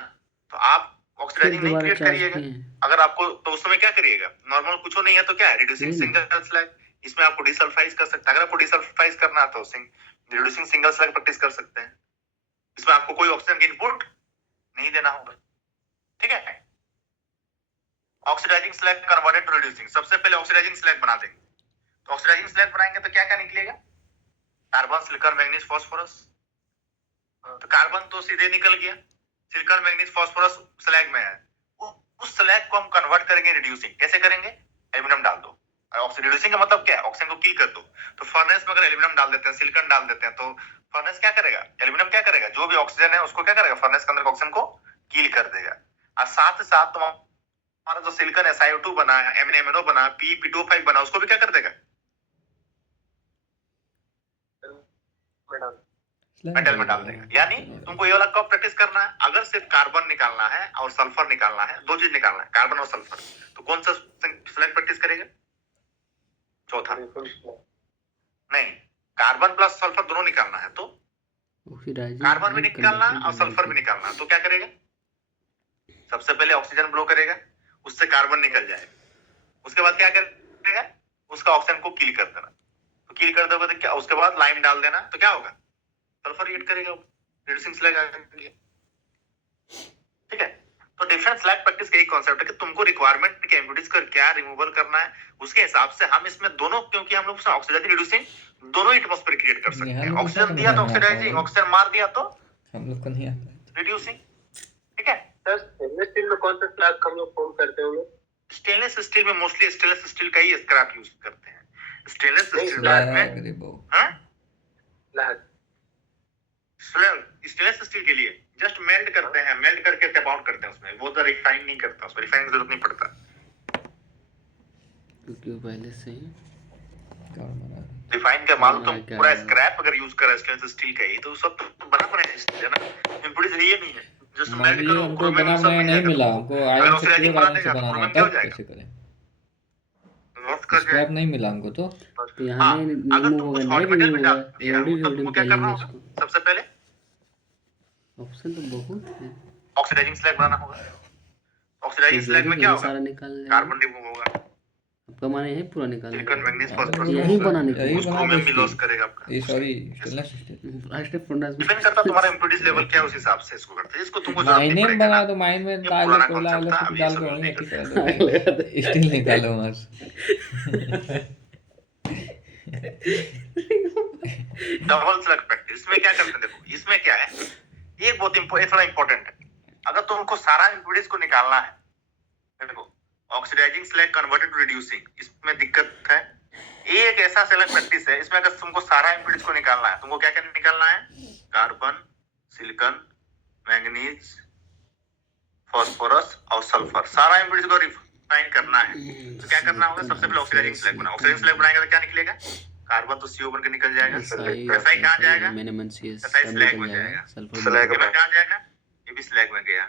तो आप फिर ऑक्सीडाइजिंग नहीं दोबारा क्रिएट चार्ज करिएगा। किए। अगर आपको तो उस समय क्या करिएगा, नॉर्मल कुछ नहीं है तो क्या है, रिड्यूसिंग यही ना। Single slag. इसमें आपको डिसल्फाइज कर सकते हैं। अगर आपको डिसल्फाइज करना है तो रिड्यूसिंग सिंगल स्लैग प्रैक्टिस कर सकते हैं। इसमें आपको कोई ऑक्सीजन की इनपुट नहीं देना होगा, ठीक है। Oxidising slag converted to reducing, सबसे पहले ऑक्सीडाइजिंग स्लैग बना देंगे। तो ऑक्सीडाइजिंग स्लैग बनाएंगे तो क्या क्या निकलेगा, कार्बन सिलिकॉन मैग्नीज फास्फोरस। तो कार्बन तो सीधे निकल गया, सिलिकॉन मैग्नीज फास्फोरस स्लैग में है, उस स्लैग को हम कन्वर्ट करेंगे रिड्यूसिंग। कैसे करेंगे, एल्यूमिनियम डाल दो। रिड्यूसिंग का मतलब क्या है, ऑक्सीजन को किल कर दो। तो फर्नेस में अगर एल्यूमिनियम डाल देते हैं, सिलिकॉन डाल देते हैं, तो फर्नेस क्या करेगा, एल्यूमिनियम क्या करेगा, जो भी ऑक्सीजन है उसको क्या करेगा, फर्नेस के अंदर ऑक्सीजन को किल कर देगा। और साथ ही साथ हमारा जो सिलिकॉन SiO2 बना, MnMnO बना, P2O5 बना, उसको भी क्या कर देगा, मेटल में डाल देगा। यानी तुमको ये वाला कब प्रैक्टिस करना है, अगर सिर्फ कार्बन निकालना है और सल्फर निकालना है, 2 चीज निकालना है, कार्बन और सल्फर, तो कौन सा स्लैग प्रैक्टिस करेगा, चौथा नहीं, कार्बन प्लस सल्फर दोनों निकालना है, तो कार्बन भी निकालना और सल्फर भी निकालना है, तो क्या करेगा, सबसे पहले ऑक्सीजन ब्लो करेगा, उससे कार्बन निकल जाएगा। उसके बाद क्या करेगा, उसका ऑक्सीजन को किल कर देना। तो किल कर दोगे तो क्या, उसके बाद लाइम डाल देना, तो क्या होगा, सल्फर रिएक्ट करेगा, रिड्यूसिंग स्लैग आ जाएगा, ठीक है। तो डिफरेंट स्लैग प्रैक्टिस का एक कांसेप्ट है कि तुमको रिक्वायरमेंट के इम्प्यूरिटीज को क्या रिमूवल करना है, उसके हिसाब से हम इसमें दोनों, क्योंकि हम लोग ऑक्सीडाइजिंग रिड्यूसिंग दोनों एटमॉस्फेयर क्रिएट कर सकते हैं। ऑक्सीजन दिया तो ऑक्सीडाइजिंग, ऑक्सीजन मार दिया तो हम लोग को नहीं आता। रिड्यूसिंग, ठीक है। सर स्टेनलेस स्टील में कौन सा स्लैग हम लोग फॉर्म करते होंगे? स्टेनलेस स्टील में मोस्टली स्टेनलेस स्टील का ही स्क्रैप यूज करते हैं। स्टेनलेस स्टील में हाँ स्टेनलेस स्टील के लिए जस्ट मेल्ट करते हैं, मेल्ट करके टैप आउट करते हैं उसमें, वो तो रिफाइन नहीं करता, उसमें रिफाइन की जरूरत नहीं पड़ता, क्योंकि वो पहले से ही रिफाइन का माल तुम पूरा स्क्रैप अगर यूज कर रहे हो स्टेनलेस स्टील का ही, तो सब तो बना बनाया स्टील है ना, इम्प्यूरिटीज ये नहीं है, जस्ट मेल्ट करो, हमको बना बनाया नहीं मिला, हमको आयरन से प्योर आयरन से बनाना है, तब कैसे करें, स्क्रैप नहीं मिला हमको। तो यहाँ अगर तुम कुछ हॉट मेटल में डाल दिया हो, तब तुमको क्या करना होगा, सबसे पहले ऑप्शन तो बहुत है, ऑक्सीडाइजिंग स्लैग बनाना होगा। ऑक्सीडाइजिंग स्लैग में क्या होगा, सारा निकाल कार्बन रिमूव होगा, आपका माने यही पूरा निकाल सिलिकॉन मैग्नीज फास्फोरस यही बनाने का, उसको क्रोमियम भी लॉस करेगा आपका। ये sorry stainless steel first fundas में डिपेंड करता तुम्हारा इम्प्यूरिटीज लेवल क्या है, उस हिसाब से इसको करते हैं, इसको तुमको जरूरत माइने नहीं में पड़ेगा बना ना। दो, माइन में ये डाल पुराना दो, कोयला concept था, सब अभी डाल सब के नहीं कर दो, स्टील निकालो वहां से। डबल स्लैग प्रैक्टिस इसमें क्या करते हैं, देखो इसमें क्या है, एक बहुत थोड़ा इंपॉर्टेंट है, अगर तुमको सारा इम्प्यूरिटीज को निकालना है, देखो oxidising slag converted to reducing, इसमें दिक्कत है। ये एक ऐसा स्लैग प्रैक्टिस है, इसमें अगर तुमको सारा इम्प्यूरिटीज को निकालना है, तुमको क्या क्या निकालना है, कार्बन, सिलिकॉन, मैंगनीज, फास्फोरस और सल्फर, सारा इम्प्यूरिटीज को रिफाइन करना है। तो क्या करना होगा, सबसे पहले ऑक्सीडाइजिंग स्लैग बनाओ। ऑक्सीडाइजिंग स्लैग बनाएगा तो क्या निकलेगा, कार्बन तो CO बन के निकल जाएगा, एसआई कहाँ जाएगा, एसआई स्लैग में जाएगा, स्लैग में कहाँ जाएगा, ये भी स्लैग में गया,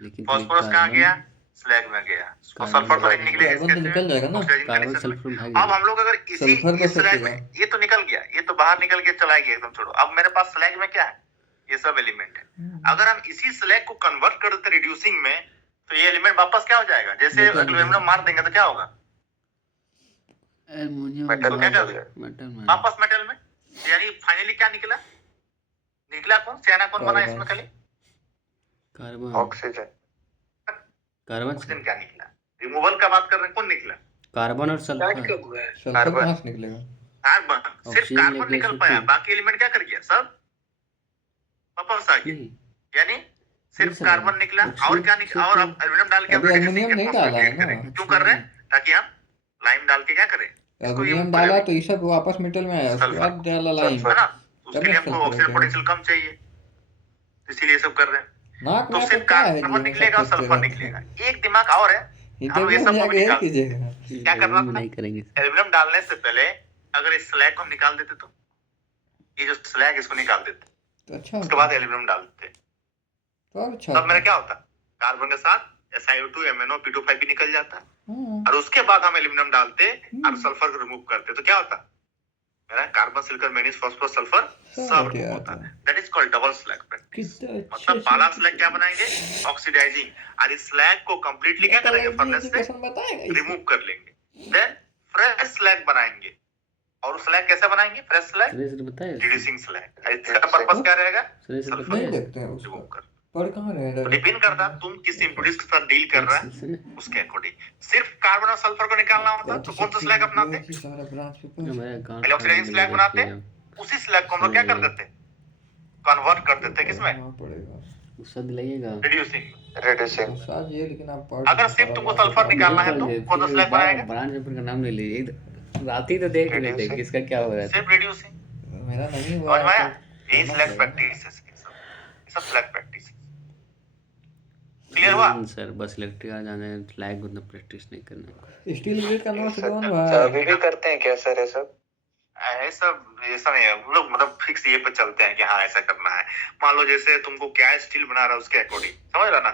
फास्फोरस कहाँ गया, स्लैग में गया, और सल्फर तो निकलेगा, कार्बन तो निकल जाएगा ना, कार्बन सल्फर भाग अब हम लोग अगर इसी स्लैग में, ये तो निकल गया, ये तो बाहर निकल के चला गया एकदम, छोड़ो। अब मेरे पास स्लैग में क्या है, ये सब एलिमेंट है। अगर हम इसी स्लैग को कन्वर्ट कर देते रिड्यूसिंग में, तो ये एलिमेंट वापस क्या हो जाएगा, जैसे एल्यूमिनियम मार देंगे तो क्या होगा, मेटल क्या कर वापस मेटल में, यानी फाइनली क्या निकला, निकला कौन, सियाना कौन बना इसमें, खाली कार्बन, ऑक्सीजन, कार्बन ऑक्सीजन क्या निकला, रिमूवल का बात कर रहे हैं, कौन निकला, कार्बन और सल्फर, सल्फर कहाँ से निकलेगा, कार्बन, सिर्फ कार्बन निकल पाया, बाकी एलिमेंट क्या कर गया, सब वापस आ गया, यानी सिर्फ कार्बन निकला, और क्या निकला, और अब एल्यूमिनियम डाल के अभी एल्यूमिनियम नहीं डाला है ना, क्यों कर रहे हैं, ताकि हम लाइम डाल के क्या करें, एल्यूमिनियम डाला तो ये सब वापस मेटल में आया, उसके बाद डाला लाइम, है ना, उसके लिए हमको ऑक्सीजन पोटेंशियल कम चाहिए, इसीलिए सब कर रहे हैं। नाक तो में सिर्फ क्या है कार्बन निकलेगा और सल्फर निकलेगा, एक दिमाग और है, हम ये इंटरव्यू सब में को भी जाके निकाल, कीजिएगा, क्या करना था, नहीं करेंगे, एल्यूमिनियम डालने से पहले अगर इस स्लैग को हम निकाल देते, तो ये जो स्लैग इसको निकाल देते, तो अच्छा उसके बाद एल्यूमिनियम डाल देते, तो अच्छा तब मेरा क्या होता, कार्बन के साथ SiO2 MnO P2 भी निकल जाता है, हाँ, और उसके बाद हम एल्यूमिनियम डालते और सल्फर को रिमूव करते, तो क्या होता? मेरा carbon silicon manganese phosphorus sulphur सब हट रिमूव जाता होता है। है। That is called double slag practice. कितना अच्छे मतलब पहला स्लैग क्या बनाएंगे? ऑक्सीडाइजिंग, और इस स्लैग को कंप्लीटली क्या करेंगे? फर्नेस से एजुकेशन बताएगा इसे। रिमूव कर लेंगे, देन फ्रेश स्लैग बनाएंगे। और उस स्लैग कैसे बनाएंगे? फ्रेश स्लैग, सुरेश बताए रिड्यूसिंग स्लैग। इसका पर्पस क्या रहेगा? सुरेश सल्फर नहीं बताए देखते हैं रिमूव उसका, कर। पर कहाँ रहे तो डिपेंड करता है तुम किस इम्प्यूरिटीज के साथ डील कर रहा है, एक्सेल से ना उसके अकॉर्डिंग। सिर्फ कार्बन और सल्फर को निकालना होता तो कौन सा स्लैग अपनाते? सारा ब्रांच पेपर मेरा गांठ पहले ऑक्सीडाइजिंग खराब स्लैग हो बनाते, जाएगा। उसी स्लैग को हम लोग क्या कर देते? कन्वर्ट कर देते किसमें? पड़ेगा गुस्सा दिलाइएगा। रिड्यूसिंग। रिड्यूसिंग। साथ ये, लेकिन आप पढ़ अगर सिर्फ तुमको सल्फर निकालना है तो कौन सा स्लैग बनाएगा? ब्रांच पेपर का नाम ले लीजिए, रात ही तो देख लेते Reducing। किसका क्या हो रहा है। सिर्फ रिड्यूसिंग। मेरा नहीं हुआ समझ में आया? तो यही करना स्लैग पड़ेगा। प्रैक्टिस है, सब स्लैग प्रैक्टिस। क्लियर हुआ? सर बस इलेक्ट्रिक आ जाने फ्लैग उतना प्रैक्टिस नहीं करना। स्टील ग्रेड का नोट सर, कौन सर भाई? अभी भी करते हैं क्या सर ये सब? ऐसा ऐसा नहीं है, हम लोग मतलब फिक्स ये पे चलते हैं कि हाँ ऐसा करना है। मान लो जैसे तुमको क्या स्टील बना रहा है उसके अकॉर्डिंग, समझ रहा ना?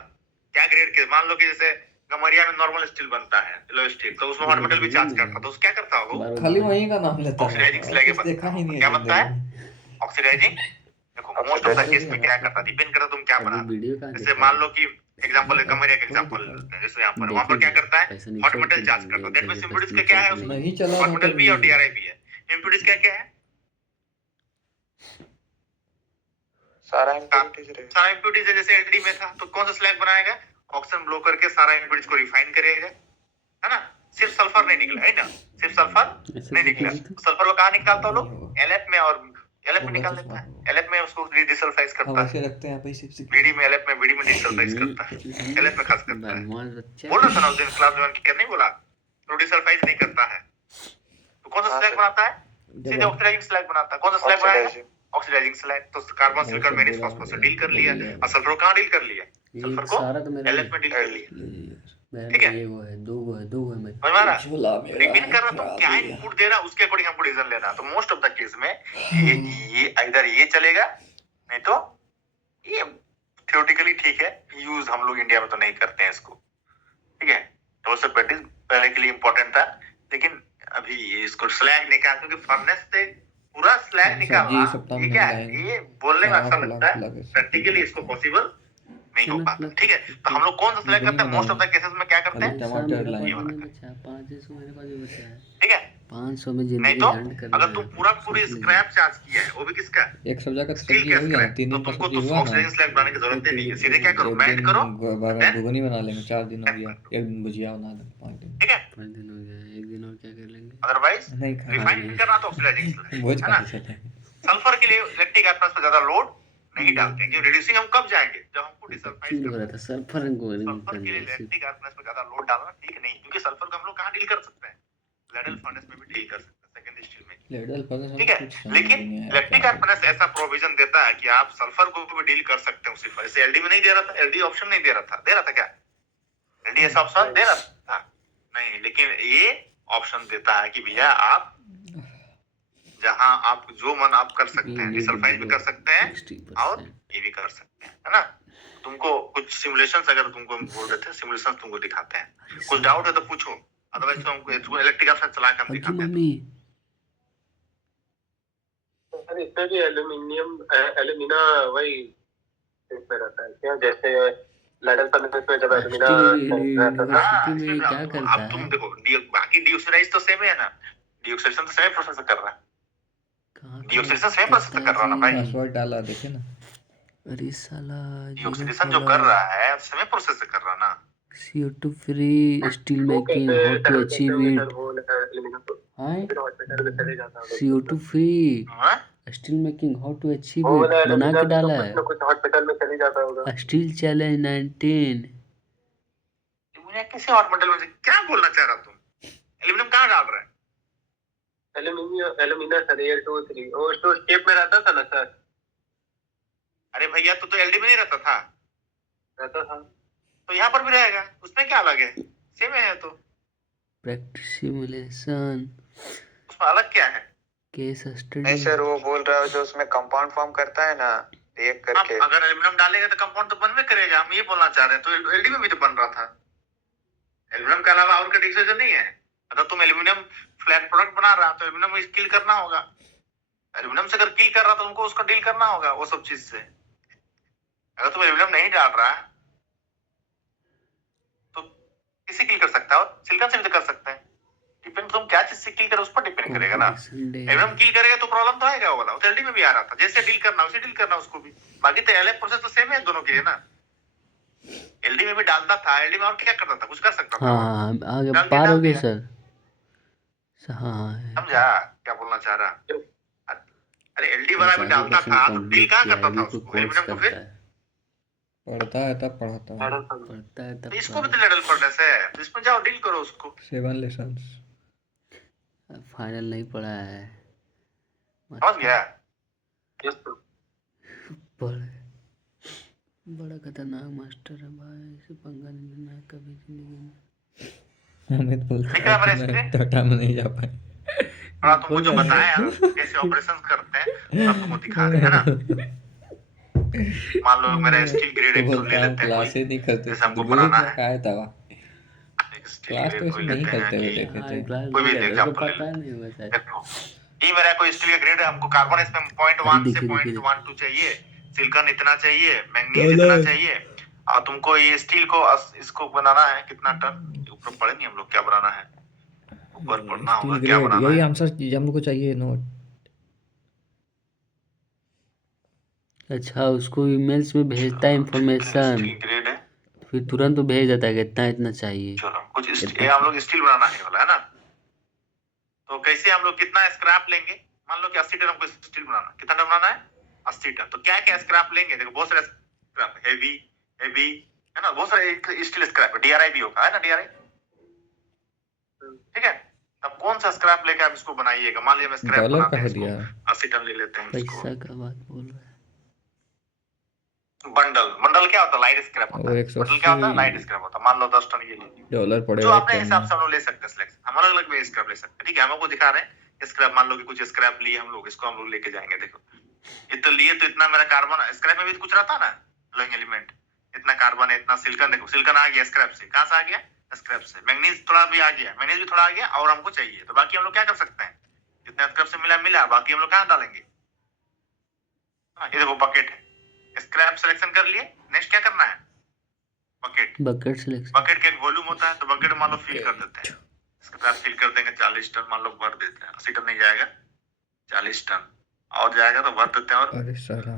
क्या ग्रेड के, मान लो कि जैसे गमरिया में नॉर्मल स्टील बनता है, लो स्टील, तो उसमें हॉट मेटल भी चार्ज करता, तो क्या करता होगा? खाली वहीं का नाम लेता है, ऑक्सीडाइजिंग स्लैग कुछ देखा ही नहीं है क्या बनता है? जिंदगी ऑक्सीडाइजिंग। देखो मोस्ट ऑफ द केस में क्या करता है, डिपेंड करता है तुम क्या बना रहे हो। वीडियो का जैसे मान लो कि एग्जांपल गमरिया का एग्जांपल लेते हैं, जैसे यहाँ पर वहां पर क्या करता है? हॉट मेटल चार्ज करता है। दैट मींस इम्प्यूरिटीज का क्या है उसमें? नहीं चला हॉट था मेटल भी और DRI भी है। इम्प्यूरिटीज क्या क्या है? सारा इम्प्यूरिटीज रहेगा। सारा इम्प्यूरिटीज है। जैसे एलडी में था तो कौन सा स्लैग बनाएगा? ऑक्सीजन ब्लो करके सारा इम्प्यूरिटीज को रिफाइन करेगा, है ना? सिर्फ सल्फर नहीं निकला, है ना? सिर्फ सल्फर नहीं निकला। सल्फर को कहाँ निकालता है लोग? LF में, और LF में निकाल देता है। LF में उसको डिसल्फाइज करता है। वैसे रखते हैं पैसे से। बीडी में, LF में, बीडी में डिसल्फाइज करता है, LF में खास करता है। बोला था ना उस दिन क्लास 1 की, नहीं बोला? तो डिसल्फाइज नहीं करता है, तो कौन सा हाँ, स्लैग सर। बनाता है? सीधे ऑक्सीडाइजिंग स्लैग बनाता है। कौन सा स्लैग बनाएगा? ऑक्सीडाइजिंग। Oxidising slag. तो कार्बन सिलिकॉन मैंगनीज फास्फोरस से डील कर लिया, और सल्फर को कहाँ डील कर लिया? सल्फर को सारा तो मेरा LF में डील कर लिया। मेरा ठीक है? ये वो है, दो वो है मेरे। समझ में आ रहा? झूला मेरा डिपेंड कर रहा तुम खराब क्या है। इनपुट दे रहा, उसके अकॉर्डिंग हमको डिसीजन लेना है। तो मोस्ट ऑफ द केस में ये इधर ये चलेगा, नहीं तो ये थियोरेटिकली ठीक है, यूज हम लोग इंडिया में तो नहीं करते हैं इसको, ठीक है? तो सब प्रैक्टिस पहले के लिए इंपॉर्टेंट था, लेकिन अभी इसको स्लैग निकाल, क्योंकि फर्नेस से पूरा स्लैग निकालना ये क्या है? ये बोलने में अच्छा लगता है, प्रैक्टिकली इसको पॉसिबल नहीं हो पाता, ठीक है? तो हम लोग कौन सा सिलेक्ट करते हैं? मोस्ट ऑफ द केसेस में क्या करते हैं? टमाटर लाइन। ये वाला करते हैं, 500 मेरे पास भी बचा है। ठीक है? 500 में नहीं जिंदगी तो हंड करना अगर है। तुम पूरा पूरी स्क्रैप चार्ज किया है, वो भी किसका? एक सब्जा का स्टील सब्जी का हो गया, स्क्रैप, 3 तो दिन का तुमको सब्जी तो हुआ ऑक्सीजन ना। स्लैग बनाने की जरूरत ही नहीं है। सीधे क्या करो? एक मैट दिन करो, घुगनी बना लेंगे, 4 दिन हो गया, एक दिन भुजिया बना लेंगे, 5 दिन। ठीक है? 5 दिन हो गया, एक दिन और क्या कर लेंगे? अदरवाइज नहीं खा रिफाइन करना तो ऑक्सीडाइजिंग स्लैग, भोज है ना? खाते चलते हैं। सल्फर के लिए लैक्टिक एसिड पर ज्यादा लोड नहीं डालते हैं, क्योंकि रिड्यूसिंग हम कब जाएंगे? जब हमको डिसल्फाइड फील हो करना रहा है। था सल्फर को सल्फर के लिए लैक्टिक एसिड पर ज्यादा लोड डालना ठीक नहीं, क्योंकि सल्फर को हम लोग कहाँ डील कर सकते हैं? लेडल फर्नेस में भी डील कर सकते हैं, सेकेंडरी स्टील में, लेडल पर ठीक है? लेकिन लैक्टिक एसिड ऐसा प्रोविजन देता है कि आप सल्फर को भी डील कर सकते हैं उसी पर। जैसे एलडी में नहीं दे रहा था, एलडी ऑप्शन नहीं दे रहा था, दे रहा था क्या? एलडी ऐसा ऑप्शन दे रहा था नहीं, लेकिन ये ऑप्शन देता है कि भैया आप जहां आप जो मन आप कर सकते हैं, डिसल्फाइड भी कर सकते हैं और ये भी कर सकते हैं, है ना? तुमको कुछ सिमुलेशंस अगर तुमको हम बोल देते हैं, सिमुलेशंस तुमको दिखाते हैं, कुछ डाउट है तो पूछो, अदरवाइज तो हमको इलेक्ट्रिक एसिड चला के हम अजी दिखाते हैं। मम्मी सर इसमें भी एल्यूमिना वही इसमें रहता है क्या? जैसे लेडल फर्नेस में जब एल्यूमिना रहता था। हाँ, में क्या अब करता तुम है? देखो बाकी डीऑक्सीडाइज तो सेम है ना, डीऑक्सीडेशन तो सेम प्रोसेस कर रहा है, कहाँ डीऑक्सीडेशन सेम प्रोसेस कर रहा है ना भाई। पासवर्ड डाला देखे ना। अरे साला डीऑक्सीडेशन जो कर रहा है सेम प्रोसेस से कर रहा है ना। CO2 free steel making how to achieve it. CO2 free हाँ? Steel making how to achieve वो इट वाला बना के एल्यूमिना डाला तो है। कुछ ना कुछ हॉस्पिटल में चली जाता होगा। Steel challenge 19। मुझे कैसे हॉट मेटल में क्या बोलना चाह रहा तुम? एल्यूमिनियम कहाँ डाल रहा है? एल्यूमिना सर Al2O3 वो तो शेप में रहता था ना सर? अरे भैया तो एलडी में नहीं रहता था, रहता था। तो यहाँ पर भी रहेगा, उसमें क्या अलग है? सेम है तो प्रैक्टिस सिमुलेशन उसमें अलग क्या है? केस नहीं स्टडी। सर, वो बोल रहा है जो उसमें कंपाउंड फॉर्म करता है ना, एक अब करके अगर एल्यूमिनियम डालेगा तो कंपाउंड तो बनवे करेगा, हम ये बोलना चाह रहे हैं। तो एलडी में भी तो बन रहा था। एल्यूमिनियम के अलावा और कोई डिफ्यूजन नहीं है। अगर तुम एल्यूमिनियम फ्लैट प्रोडक्ट बना रहा तो एल्यूमिनियम में किल करना होगा। एल्यूमिनियम से अगर किल कर रहा तो उनको उसका डील करना होगा वो सब चीज से। अगर तुम एल्यूमिनियम नहीं डाल रहा तो किसी किल कर सकता है, और सिलिकॉन से भी तो कर सकते हैं। डिपेंड तुम क्या चीज से किल कर उस पर डिपेंड करेगा ना। एल्यूमिनियम किल करेगा तो प्रॉब्लम तो आएगा वो वाला। तो एलडी में भी आ रहा था, जैसे डील करना उसे डील करना उसको भी। बाकी तो एलएफ प्रोसेस तो सेम है दोनों के लिए ना। एलडी में भी डालता था, एलडी में और क्या करता था, कुछ कर सकता था। हाँ आगे डाल दिया, पार डाल हो गए दिया। सर। हाँ समझा क्या बोलना चाह रहा। अरे एलडी वाला भी डालता था तो डील कहाँ करता था उसको, एल्यूमिनियम को फिर पढ़ता है तब पढ़ाता है। पढ़ता है तब तो इसको भी तो लेडल फर्नेस है, तो इसमें जाओ डील करो उसको। 7 लेसन्स। फाइनल नहीं पढ़ा है। समझ गया। Yes sir. बड़ा खतरनाक मास्टर है भाई, इसे पंगा नहीं लेना है कभी जिंदगी में। अमित बोलता ठीक है, है कि मैं टाटा में नहीं जा पाए। थोड़ा तुमको जो बताया कैसे ऑपरेशन करते हैं अब तुमको दिखा रहे हैं ना। मान लो मेरा स्टील ग्रेड तो एक तो ले बोलता है लेते हैं क्लास ही कोई, नहीं करते जैसे हमको थे। बनाना है क्या है तवा एक स्टील क्लास तो ग्रेड ऐसे कोई नहीं लेते हैं करते हुए कि देखे थे। क्लास कोई भी नहीं करता, उसको एग्जांपल ले पता लेते नहीं होगा शायद। देखो ये मेरा कोई स्टील ग्रेड है, हमको कार्बन इसमें 0.1 से देखिए, देखिए। 0.12 चाहिए, सिलिकॉन इतना चाहिए, मैंगनीज इतना चाहिए, और तुमको ये स्टील को इसको बनाना है कितना टन, ऊपर पढ़े नहीं हम लोग क्या बनाना है, ऊपर पढ़ना होगा स्टील क्या ग्रेड बनाना यही है। आंसर हम लोग को चाहिए नोट। अच्छा उसको ईमेल्स में भेजता है इंफॉर्मेशन, स्टील ग्रेड है, फिर तुरंत वो भेज देता है कि इतना इतना चाहिए। चलो कुछ ये हम लोग स्टील बनाना है वाला है ना। तो कैसे हम लोग कितना स्क्रैप लेंगे, मान लो कि 80 टन हमको स्टील बनाना, कितना टन बनाना है 80 टन। तो क्या क्या स्क्रैप लेंगे, देखो बहुत सारे स्क्रैप, हेवी हेवी है ना, बहुत सारे स्टील स्क्रैप, डीआरआई भी होगा है ना, डीआरआई ठीक है। तब कौन सा स्क्रैप लेके आप इसको बनाइएगा, मान लीजिए मैं स्क्रैप डॉलर बनाते कह हैं दिया इसको 80 टन ले लेते हैं इसको। पैसा का बात बोल रहा है। बंडल बंडल क्या होता है, लाइट स्क्रैप होता वो है। 180 बंडल क्या होता है, लाइट स्क्रैप होता है। मान लो 10 टन ये लीजिए, डॉलर जो पड़ेगा अपने टन हिसाब में। से हम लोग ले सकते हैं सिलेक्शन, हम अलग अलग भी स्क्रैप ले सकते हैं। ठीक है, हम आपको दिखा रहे हैं स्क्रैप, मान लो कि कुछ स्क्रैप लिए हम लोग, इसको हम लोग लेके जाएंगे। देखो ये तो लिए, तो इतना मेरा कार्बन, स्क्रैप में भी कुछ रहता ना लोइंग एलिमेंट, इतना कार्बन है, इतना सिलिकॉन, देखो सिलिकॉन आ गया स्क्रैप से, कहां से आ गया स्क्रैप से। मैंगनीज थोड़ा भी आ गया, मैंगनीज भी थोड़ा आ गया, और हमको चाहिए तो बाकी हम लोग क्या कर सकते हैं, जितना स्क्रैप से मिला मिला, बाकी हम लोग कहां डालेंगे। ये देखो बकेट है, स्क्रैप सिलेक्शन कर लिए, नेक्स्ट क्या करना है, बकेट। बकेट सिलेक्शन, बकेट का एक वॉल्यूम होता है, तो बकेट मान लो फिल कर देते हैं, स्क्रैप फिल कर देंगे 40 टन, मान लो भर देते हैं। 80 टन नहीं जाएगा, 40 टन और जाएगा तो भर देते हैं। और अरे साला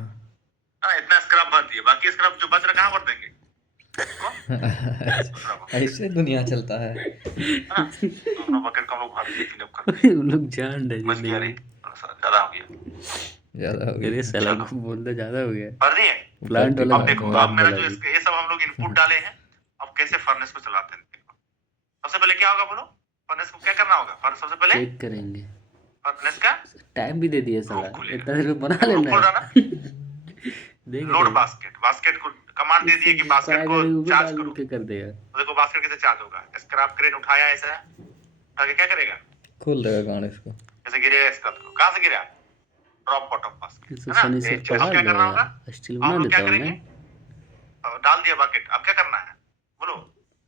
इतना स्क्रैप भर दिए, बाकी स्क्रैप जो बच रहा कहाँ भर देंगे ऐसे दुनिया चलता है। दोनों बकेट को हम लोग भर दिए, फिल अप कर दिए। वो लोग जान रहे बच गया रे, ज्यादा हो गया, ज्यादा हो अरे गया। साला को बोलना ज्यादा हो गया। भर दिए। प्लांट वाला अब देखो, बात अब मेरा बोला जो जी। ये सब हम लोग इनपुट डाले हैं, अब कैसे फर्नेस को चलाते हैं। देखो सबसे पहले क्या होगा बोलो, फर्नेस को क्या करना होगा, फर्नेस सबसे पहले चेक करेंगे, फर्नेस का टाइम भी दे दिया साला, रूप खुलेगा। इतना देर में बना रूप लेना खोल है। रहा ना, देख लोड बास्केट, बास्केट को कमांड दे दिए कि बास्केट को चार्ज करो। के कर देगा। तो देखो बास्केट कैसे चार्ज होगा, स्क्रैप क्रेन उठाया ऐसा, आगे क्या करेगा, खोल देगा गाने इसको। जैसे गिरेगा स्क्रैप को, कहां से गिरा, ड्रॉप बॉटम बास्केट इसको है ना। सनी से अब पढ़ा क्या दो करना होगा, यार, स्टील अब बना हम लोग क्या देता हूँ करेंगे, मैं। डाल दिया बकेट, अब क्या करना है बोलो,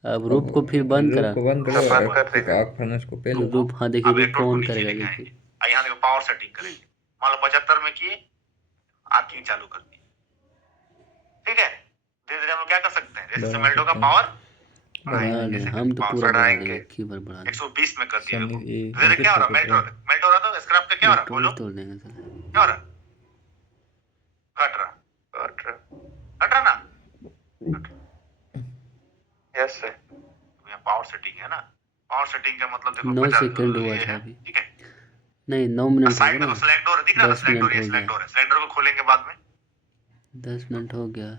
अब रूप को फिर बंद करा, रूप को बंद करो, बंद कर देगा। आग फर्नेस को पे लो। रूप, हाँ देखिए अब रूप इलेक्ट्रोड को को ऑन नीचे करेगा लेके देखिए। आएंगे, यहाँ देखो पावर सेटिंग करेंगे, मान लो 75 में किए, आर्किंग चालू कर दी, ठीक है। धीरे धीरे हम लोग क्या कर सकते हैं, जैसे मेल्टो का पावर बढ़ा दे, हम तो पूरा बढ़ा देंगे, एक ही बार बढ़ा देंगे। 120 में कर दिया। देखो ये धीरे धीरे क्या हो रहा है, मेल्ट हो रहा तो स्क्रैप का क्या हो रहा है बोलो, तोड़ देंगे साला। क्या हो रहा है, घट रहा ना, यस सर। यहाँ पावर सेटिंग है ना, पावर सेटिंग का मतलब देखो 9 बेटा, सेकंड हुआ ये था है, अभी। ठीक है। नहीं 9 मिनट हो साइड गया में ना, तो सिलेक्ट डोर दिख रहा है, 10 सिलेक्ट डोर, ये मिनट हो सिलेक्ट गया। डोर है, सिलेक्ट डोर को खोलेंगे बाद में, 10 मिनट हो गया।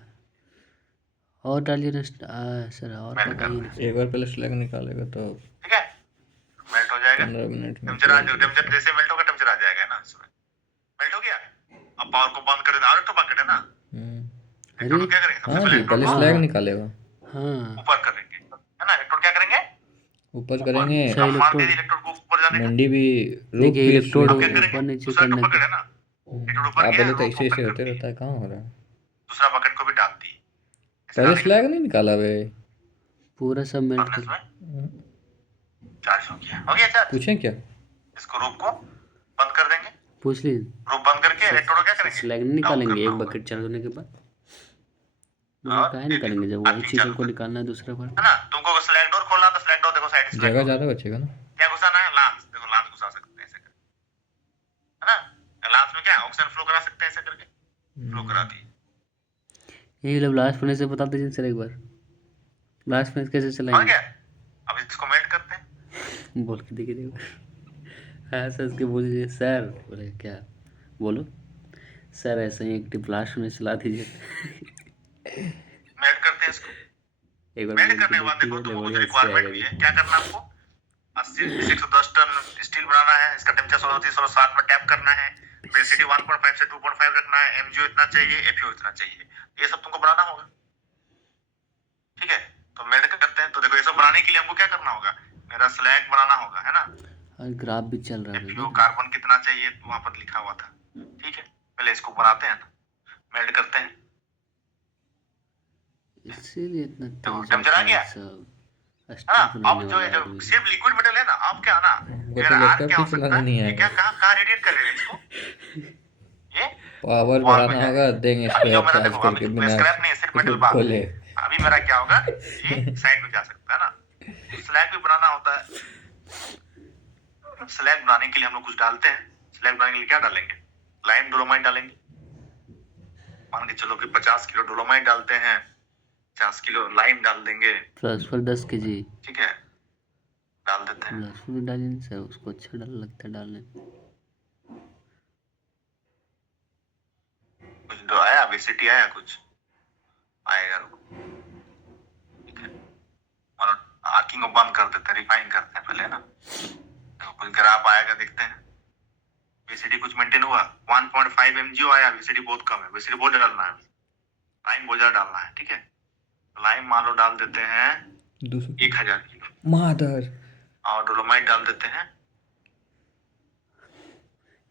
और डालिए ना सर, और मेल्ट बताइए ना। एक बार पहले स्लैग निकालेगा तो ठीक है, मेल्ट हो जाएगा, 15 मिनट में। टेम्परेचर आ जाएगा, टेम्परेचर जैसे मेल्ट होगा टेम्परेचर आ जाएगा ना इसमें, मेल्ट हो गया। अब पावर को बंद कर देना, और तो बकेट है ना, इलेक्ट्रोड क्या करेंगे, सबसे हाँ पहले जी, पहले इलेक्ट्रोड स्लैग निकालेगा, हाँ ऊपर करेंगे, है ना। इलेक्ट्रोड क्या करेंगे, ऊपर करेंगे। अच्छा, अब मान इलेक्ट्रोड। दीजिए इलेक्ट्रोड को ऊपर जाने का, मंडी भी रूप देखिए भी इलेक्ट्रोड अब क्या स्विच- करेंगे, ऊपर नीचे दूसरा करने इलेक्ट्रोड का। पकड़े ना, इलेक्ट्रोड ऊपर आप गया, पहले तो रूप ऐसे ऐसे ओपन होते कर रहता है, कहाँ हो रहा है। दूसरा बकेट को भी डाल दी। पहले स्लैग नहीं निकाला बे? पूरा सब मेल्ट फर्नेस कर। में चार्ज हो गया चार्ज। पूछें क्या? इसको रोप को बंद कर देंगे। पूछ ली। रोप बंद करके इलेक्ट्रोड क्या करेंगे, स्लैग नहीं निकालेंगे एक बकेट चार्ज होने के बाद? और काहे निकालेंगे जब वही चीज हमको निकालना है दूसरा बार। है ना। तुमको स्लैग डोर खोलना तो स्लैग डोर देखो साइड से जगह ज्यादा बचेगा ना। क्या घुसाना है, लांस देखो, लांस घुसा सकते हैं ऐसे करके, है ना। लांस में क्या ऑक्सीजन फ्लो करा सकते हैं ऐसे करके, फ्लो करा दी। यही लोग ब्लास्ट फर्नेस से बता दीजिए सर एक बार, ब्लास्ट फर्नेस कैसे और चलाएंगे? क्या, अब इसको मेल्ट करते हैं। बोल के देखिए देखो। हाँ सर, उसके बोलिए सर। बोले क्या? बोलो सर, ऐसे ही एक ब्लास्ट फर्नेस चला दीजिए। मेल्ट करते हैं इसको। एक बार मेल्ट करने के बाद देखो तुमको कुछ रिक्वायरमेंट भी है, क्या करना है आपको, 80 से 110 टन स्टील बनाना है। इसका टेम्परेचर 1660 में टैप करना है। बेसिटी 1.5 से 2.5 रखना है। एमजीओ इतना चाहिए, एफईओ इतना चाहिए। ये सब तुमको बनाना होगा, ठीक है। तो मेल्ट करते हैं। तो देखो ये सब बनाने के लिए हमको क्या करना होगा, मेरा स्लैग बनाना होगा, है ना। और ग्राफ भी चल रहा एफईओ है। कार्बन कितना चाहिए वहां पर लिखा हुआ था, ठीक है। पहले इसको बनाते हैं ना, मेल्ट करते हैं। इसीलिए इतना टेम्परेचर आ गया, सब हाँ। अब जो सिर्फ लिक्विड मेटल है ना, अब क्या ना, वो मेरा तो आर्क लैपटॉप क्या भी हो सकता चलाना है, नहीं ये क्या आएगा। कहाँ रेडिएट कर रहे हैं इसको, ये पावर वॉल बढ़ाना में होगा, देंगे अभी जो इसको मेरा चार्ज देखो, करके अभी बिना स्क्रैप नहीं है, सिर्फ मेटल बार। खोले। अभी मेरा क्या होगा, ये साइड में जा सकता है ना। स्लैग भी बनाना होता है। स्लैग बनाने के लिए हम लोग कुछ डालते हैं। स्लैग बनाने के लिए क्या डालेंगे, लाइम डोलोमाइट डालेंगे। मान के चलो कि 50 किलो डोलोमाइट डालते हैं, 50 किलो लाइम डाल देंगे, ट्रांसफर 10 kg ठीक है, डाल देते हैं। लहसुन डालेंगे सर, उसको अच्छा लगता है डालने। कुछ तो आया, बेसिटी आया, कुछ आएगा, रुको, ठीक है। और आर्किंग को बंद कर देते हैं, रिफाइन करते हैं पहले, है ना। तो कुछ ग्राफ आएगा, देखते हैं। बेसिटी कुछ मेंटेन हुआ, 1.5 MgO आया। बेसिटी बहुत कम है, बेसिटी बहुत डालना है, लाइम बहुत ज्यादा डालना है, ठीक है। तो लाइम मान लो डाल देते हैं 1000 किलो, मादर और डोलोमाइट डाल देते हैं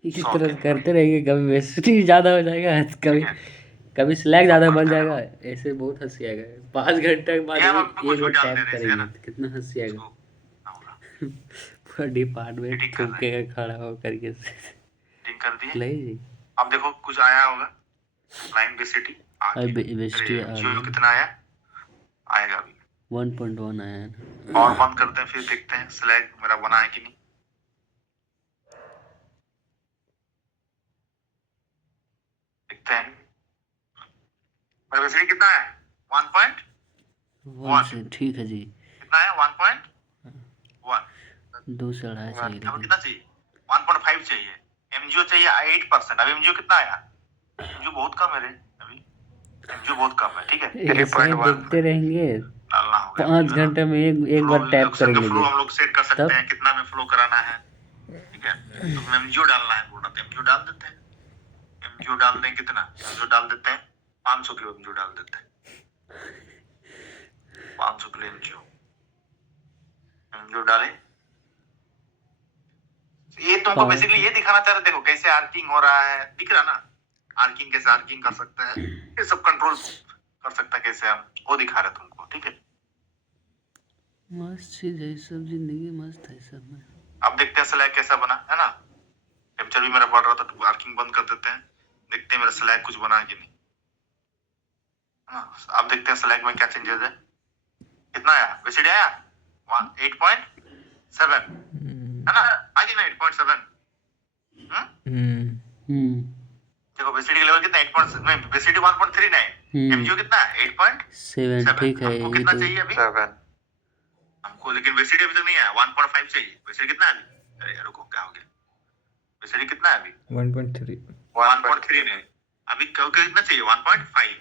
इसी 100 तरह से किलो, करते रहेंगे, कभी वेस्टी ज्यादा हो जाएगा, कभी ठीक है। कभी स्लैग ज्यादा बन जाएगा। ऐसे बहुत हंसी आएगा। 5 घंटे के बाद ये हम एक कुछ भी बार डाल दे टैप रहे हैं, है करेंगे ना। तो कितना हंसी आएगा। इसको क्या होगा, पूरा डिपार्टमेंट एडिटिंग कर रहे थूकेगा खड़ा हो करके। एडिटिंग कर दिए। नहीं जी, अब देखो कुछ आया होगा, लाइम बेसिटी आ अभी गया। वेस्टी आ MgO गया। कितना आया, आएगा अभी। 1.1 आया है ना। और बंद करते हैं, फिर देखते हैं स्लैग मेरा बना है कि नहीं। देखते हैं मेरा बेसिटी कितना है, 1.1 1 से ठीक है जी। कितना है, 1.1। 2 से 2.5 चाहिए यहाँ पर लेकिन। कितना चाहिए, 1.5 चाहिए। MgO चाहिए 8%। अब MgO कितना आया, MgO बहुत कम है रे अभी, MgO बहुत कम है, ठीक है। ऐसे ही 3.1 देखते रहेंगे, डालना होगा। 5 घंटे में एक बार टैप करेंगे फ्लो जी। हम लोग सेट कर सकते तब हैं, कितना में फ्लो कराना है, ठीक है। तो MgO डालना है बोल रहा था, MgO डाल देते हैं। MgO डाल दें, कितना MgO डाल देते हैं, 500 किलो MgO डाल देते हैं। 500 किलो MgO डाले। ये तुमको बेसिकली ये दिखाना चाह रहे, देखो कैसे आर्किंग हो रहा है, दिख रहा ना। आर्किंग कैसे आर्किंग कर सकते हैं, ये सब कंट्रोल कर सकता है कैसे हम, वो दिखा रहे तुमको, ठीक है। मस्त चीज है सब, जिंदगी मस्त है सब में। अब देखते हैं स्लैग कैसा बना, है ना। टेम्परेचर भी मेरा बढ़ रहा था, तो आर्किंग बंद कर देते हैं। देखते हैं मेरा स्लैग कुछ बना कि नहीं, हाँ। अब देखते हैं स्लैग में क्या चेंजेस है, कितना आया, बेसिडी आया 8.7, है ना, आ गया ना 8.7। देखो बेसिडी का लेवल कितना, 8.7, बेसिडी 1.39, MgO कितना है 7 8.7। ठीक है। हमको ये कितना तो चाहिए अभी 7 हमको, लेकिन बेसिडी अभी तक नहीं आया, 1.5 चाहिए। बेसिडी कितना है अभी, अरे यार रुको, क्या हो गया, बेसिडी कितना है अभी 1.3 1.3 नहीं, अभी कितना चाहिए 1.5,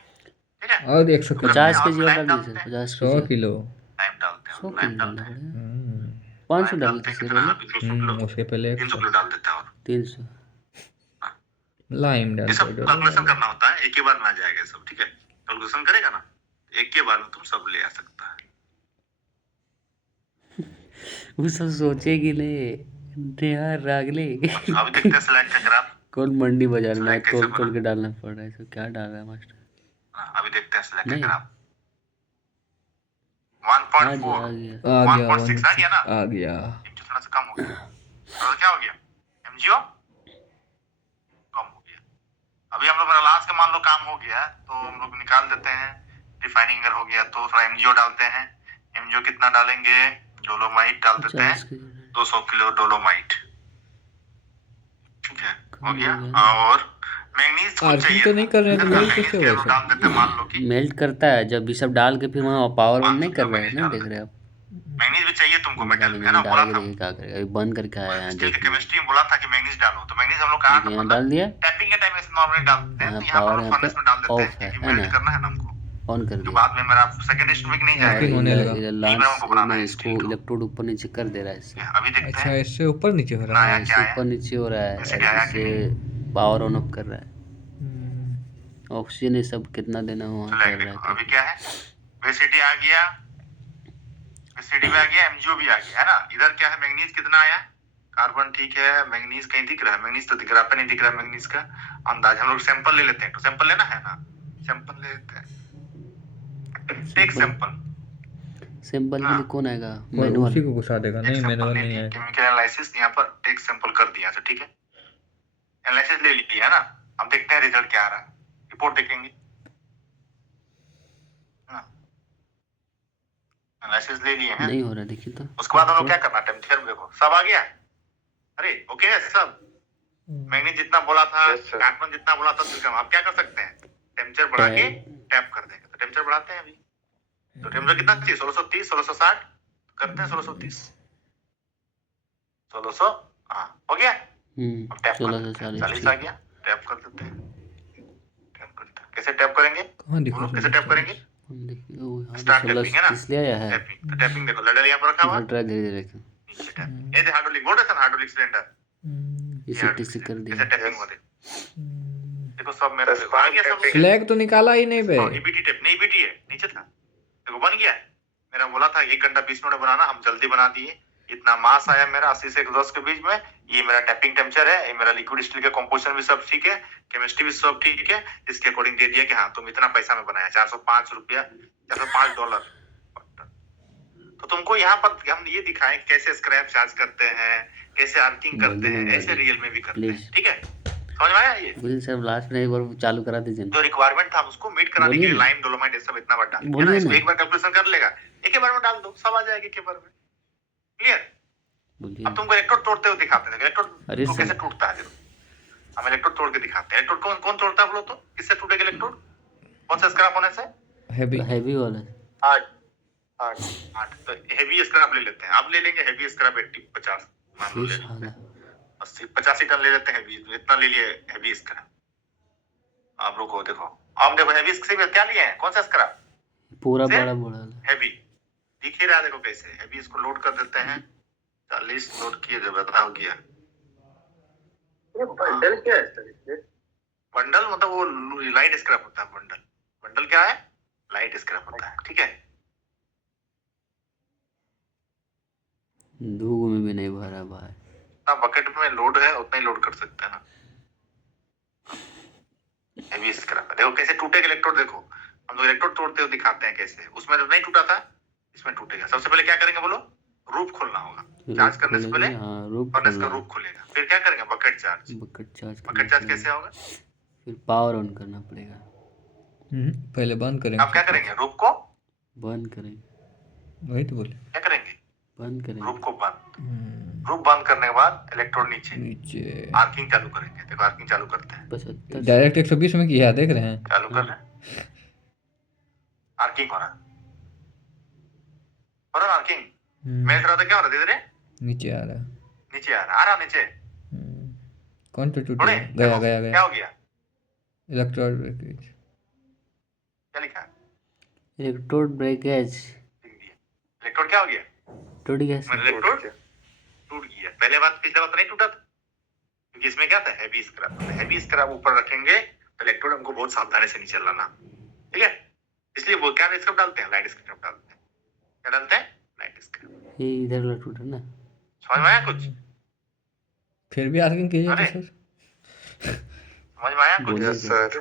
ठीक है। और 100 किलो 50 और kg और लाइम डाल दीजिए डालते सर, हैं, 50 100 kg किलो लाइम डालते हैं, 100 लाइम kg डालते डालना हैं। पड़ेगा। 500 लाइम डालते डालते हैं सर कितना, ना, अभी 200 किलो, उसके पहले 300 किलो डाल देते हैं, और 300। लाइम ये डाल सब कैलकुलेशन करना होता है, एक ही बार में आ जाएगा सब, ठीक है। कैलकुलेशन करेगा ना, एक के बार में तुम सब ले आ सकता है। वो सब सोचेगी नहीं यार रागले। अब देखते हैं स्लैग का ग्राफ, कौन मंडी बाजार में स्लैग कैसे तोल बना। तोल के डालना पड़ रहा है, सब क्या डाल रहा है मास्टर। अभी देखते हैं सिलेक्ट नहीं अगर आप आ 1.4 गया आ गया आ गया 1.6 आ गया ना, आ गया। एमजीओ थोड़ा सा कम हो गया, और क्या हो गया, एमजीओ कम हो गया। अभी हम लोग मेरा लास्ट का मान लो काम हो गया तो हम लोग निकाल देते हैं, रिफाइनिंग अगर हो गया तो थोड़ा एमजीओ डालते हैं। एमजीओ कितना डालेंगे, डोलोमाइट डाल देते हैं 50 के 200 किलो डोलोमाइट, ठीक है हो कम गया। हो गया ना। और मैग्नीज कुछ आर्किंग चाहिए तो था, नहीं कर रहे हैं तो है ना, मेल्ट मैग्नीज कैसे के होगा हम लोग सर? डाल देते हैं, मान लो कि मेल्ट करता है जब ये सब डाल के फिर वहाँ पावर ऑन 500 नहीं कर किलो रहा है मैग्नीज ना, डाल देख देते रहे हैं। हैं आप। मैग्नीज भी चाहिए तुमको हम मेटल में, डालेंगे है ना, नहीं, बोला डालेंगे था देखिए क्या करेगा, अभी बंद करके आया यहाँ स्टील के देखिए। केमिस्ट्री में बोला था कि मैग्नीज डालो, तो मैग्नीज हम लोग कहाँ देखिए का यहाँ मतलब डाल दिया, टैपिंग के टाइम ऐसे नॉर्मली डालते हैं, यहाँ तो यहाँ पर पावर हम यहाँ लोग पे फर्नेस में डाल देते हैं ऑफ है क्योंकि ना, मेल्ट करना है ना हमको, ऑन कर तो दिया। बाद में मेरा सेकंड स्ट्रोक नहीं और आर्किंग जाएगा, होने इधर लगा। इधर बीच में लांच हमको बनाना नहीं, है इसको स्टील को। इलेक्ट्रोड ऊपर नीचे कर दे रहा है इससे। अभी देखते अच्छा, हैं इससे ऊपर नीचे हो कितना रहा है। आया, हाँ, क्या इससे आया, ऊपर नीचे हो रहा है, इससे क्या आया कि इससे नहीं। पावर ऑन ऑफ कर रहा है। हम्म, ऑक्सीजन ये सब कितना देना हो वहाँ चलो कर रहा देखो है। अभी क्या है, वेसिटी आ गया, वेसिटी भी आ गया, एमजीओ भी आ गया, है ना। इधर क्या है, मैग्नीज कितना आया, कार्बन ठीक है, मैग्नीज कहीं दिख रहा है, मैग्नीज तो दिख रहा है, पे नहीं दिख रहा है मैग्नीज का अंदाज। हम लोग सैंपल ले लेते हैं, तो सैंपल लेना है ना, सैंपल ले लेते हैं, टेक सैंपल। सैंपल के हाँ लिए कौन आएगा, और मैनुअल। उसी को घुसा देगा। नहीं, सैंपल मैनुअल ले नहीं लिए, है। केमिकल एनालिसिस यहाँ पर टेक सैंपल कर दिया, तो ठीक है, एनालिसिस ले लीजिए, है ना। अब देखते हैं रिजल्ट क्या आ रहा है, रिपोर्ट देखेंगे, एनालिसिस ले लिए हैं। नहीं हो रहा देखिए तो। उसके बाद हम लोग क्या करना, टेम्परेचर देखो सब आ गया, अरे ओके है सब, मैंने जितना बोला था, Yes, sir. कार्बन जितना बोला था, तो आप क्या कर सकते हैं, टेम्परेचर बढ़ा के टैप कर देंगे, तो टेम्परेचर बढ़ाते हैं अभी, तो टेम्परेचर कितना चाहिए, 1630 1660 करते हैं, 1630 1600, हाँ हो गया। अब टैप कर देते हैं, 40 आ गया, टैप कर देते हैं, टैप करते हैं, कैसे टैप करेंगे, कहाँ दिखा बोलो कैसे टैप करेंगे, देखिए वो यहाँ स्टार्ट पे 16 टैपिंग है ना, इसलिए आया है। टैपिंग, तो टैपिंग देखो लड़ल यहाँ पर रखा हुआ, घट रहा है धीरे धीरे। नीचे टैप, ये हाइड्रोलिक बोर्ड है सर, हाइड्रोलिक सिलेंडर, इसे टिक कर दिया। कैसे टैपिंग हुआ देखो सब मेरा देखो आ गया सब, फ्लैग तो निकाला ही नहीं बे। ईबीटी टेप नहीं, ईबीटी है नीचे था, देखो बन गया। मेरा बोला था 1 घंटा 20 मिनट में बनाना, हम जल्दी बना दिए। इतना मास आया मेरा 80 से 110 के बीच में। ये मेरा टैपिंग टेम्परेचर है, ये मेरा लिक्विड स्टील का कंपोजिशन भी सब ठीक है, केमिस्ट्री भी सब ठीक है। इसके अकॉर्डिंग दे दिया कि हाँ तुम इतना पैसा में बनाया, $405 तो तुमको यहाँ पर हम ये दिखाएं कैसे स्क्रैप चार्ज करते हैं, कैसे आर्किंग करते हैं, ऐसे रियल में भी करते हैं, ठीक है, समझ में आया। ये बोलिए सर लास्ट में एक बार चालू करा दीजिए ना। जो रिक्वायरमेंट था उसको मीट कराने के बोलिए लिए ना। लाइम डोलोमाइट ये सब इतना बड़ा डाल, है बोलिए ना, इसको ना। एक बार कैलकुलेशन कर लेगा, एक ही बार में डाल दो, सब आ जाएगा एक ही बार में, क्लियर। बोलिए अब तुमको इलेक्ट्रोड तोड़ते हुए दिखाते हैं, इलेक्ट्रोड अरे तो सर। कैसे टूटता है, हम इलेक्ट्रोड तोड़ के दिखाते हैं। इलेक्ट्रोड कौन कौन तोड़ता है बोलो तो, किससे टूटेगा इलेक्ट्रोड, कौन सा स्क्रैप होने से, हैवी। हैवी वाला। आठ तो हेवी स्क्रैप ले लेते हैं, अब ले लेंगे हेवी स्क्रैप 80-50 मान लो ले लेते हैं, 80-85 टन ले लेते हैं हेवी, इतना ले लिए हेवी स्क्रैप। आप रुको देखो, अब देखो हेवी स्क्रैप क्या लिए हैं, कौन सा स्क्रैप, पूरा से? बड़ा बड़ा हेवी दिख ही रहा है, देखो कैसे हेवी, इसको लोड कर देते हैं, 40 लोड किए जब बताओ गया। बंडल क्या है सर इसमें? बंडल मतलब वो लाइट स्क्रैप होता है, बंडल बंडल क्या है, लाइट स्क्रैप होता है, ठीक है। धूप में भी नहीं भरा भाई। ना बकेट में लोड है उतना ही लोड कर सकते हैं ना, हेवी स्क्रैप। देखो कैसे टूटेगा इलेक्ट्रोड, देखो हम लोग इलेक्ट्रोड तोड़ते हुए दिखाते हैं कैसे, उसमें तो नहीं टूटा था, इसमें टूटेगा। सबसे पहले क्या करेंगे बोलो, रूफ खोलना होगा, चार्ज करने से पहले फर्नेस का रूफ खोलेगा, फिर क्या करेंगे बकेट चार्ज। बकेट चार्ज कैसे होगा, फिर पावर ऑन करना पड़ेगा। पहले बंद करेंगे। आप क्या करेंगे, रूफ को बंद करेंगे, वही तो बोले। क्या करेंगे, बंद करेंगे। रूफ को बंद, रूफ बंद करने के बाद इलेक्ट्रोड नीचे नीचे आर्किंग चालू करेंगे। देखो आर्किंग चालू करते हैं, 75 डायरेक्ट 120 में किया, देख रहे हैं। चालू कर रहे हैं, आर्किंग हो रहा है आर्किंग, मेल्ट रहा था, क्या हो रहा है, धीरे धीरे नीचे आ रहा है। नीचे आ रहा नीचे, कौन तो टूट थोड़े गया? देखो, गया क्या गया हो गया, इलेक्ट्रोड ब्रेकेज। क्या लिखा है, इलेक्ट्रोड ब्रेकेज लिख दिया। इलेक्ट्रोड क्या हो गया, टूट गया मेरा इलेक्ट्रोड टूट गया। पहले बात, पिछले बात नहीं टूटा था, क्योंकि इसमें क्या था, हैवी स्क्रैप। हैवी स्क्रैप ऊपर रखेंगे तो इलेक्ट्रोड हमको बहुत सावधानी से नीचे लाना, ठीक है। इसलिए वो क्या स्क्रैप डालते हैं, लाइट स्क्रैप डालते हैं। क्या डालते हैं, लाइट स्क्रैप। ये इधर वाला टूटा ना। समझ में आया कुछ, फिर भी आर्किंग कीजिए अरे तो सर। समझ में आया कुछ, बोलिए यस सर।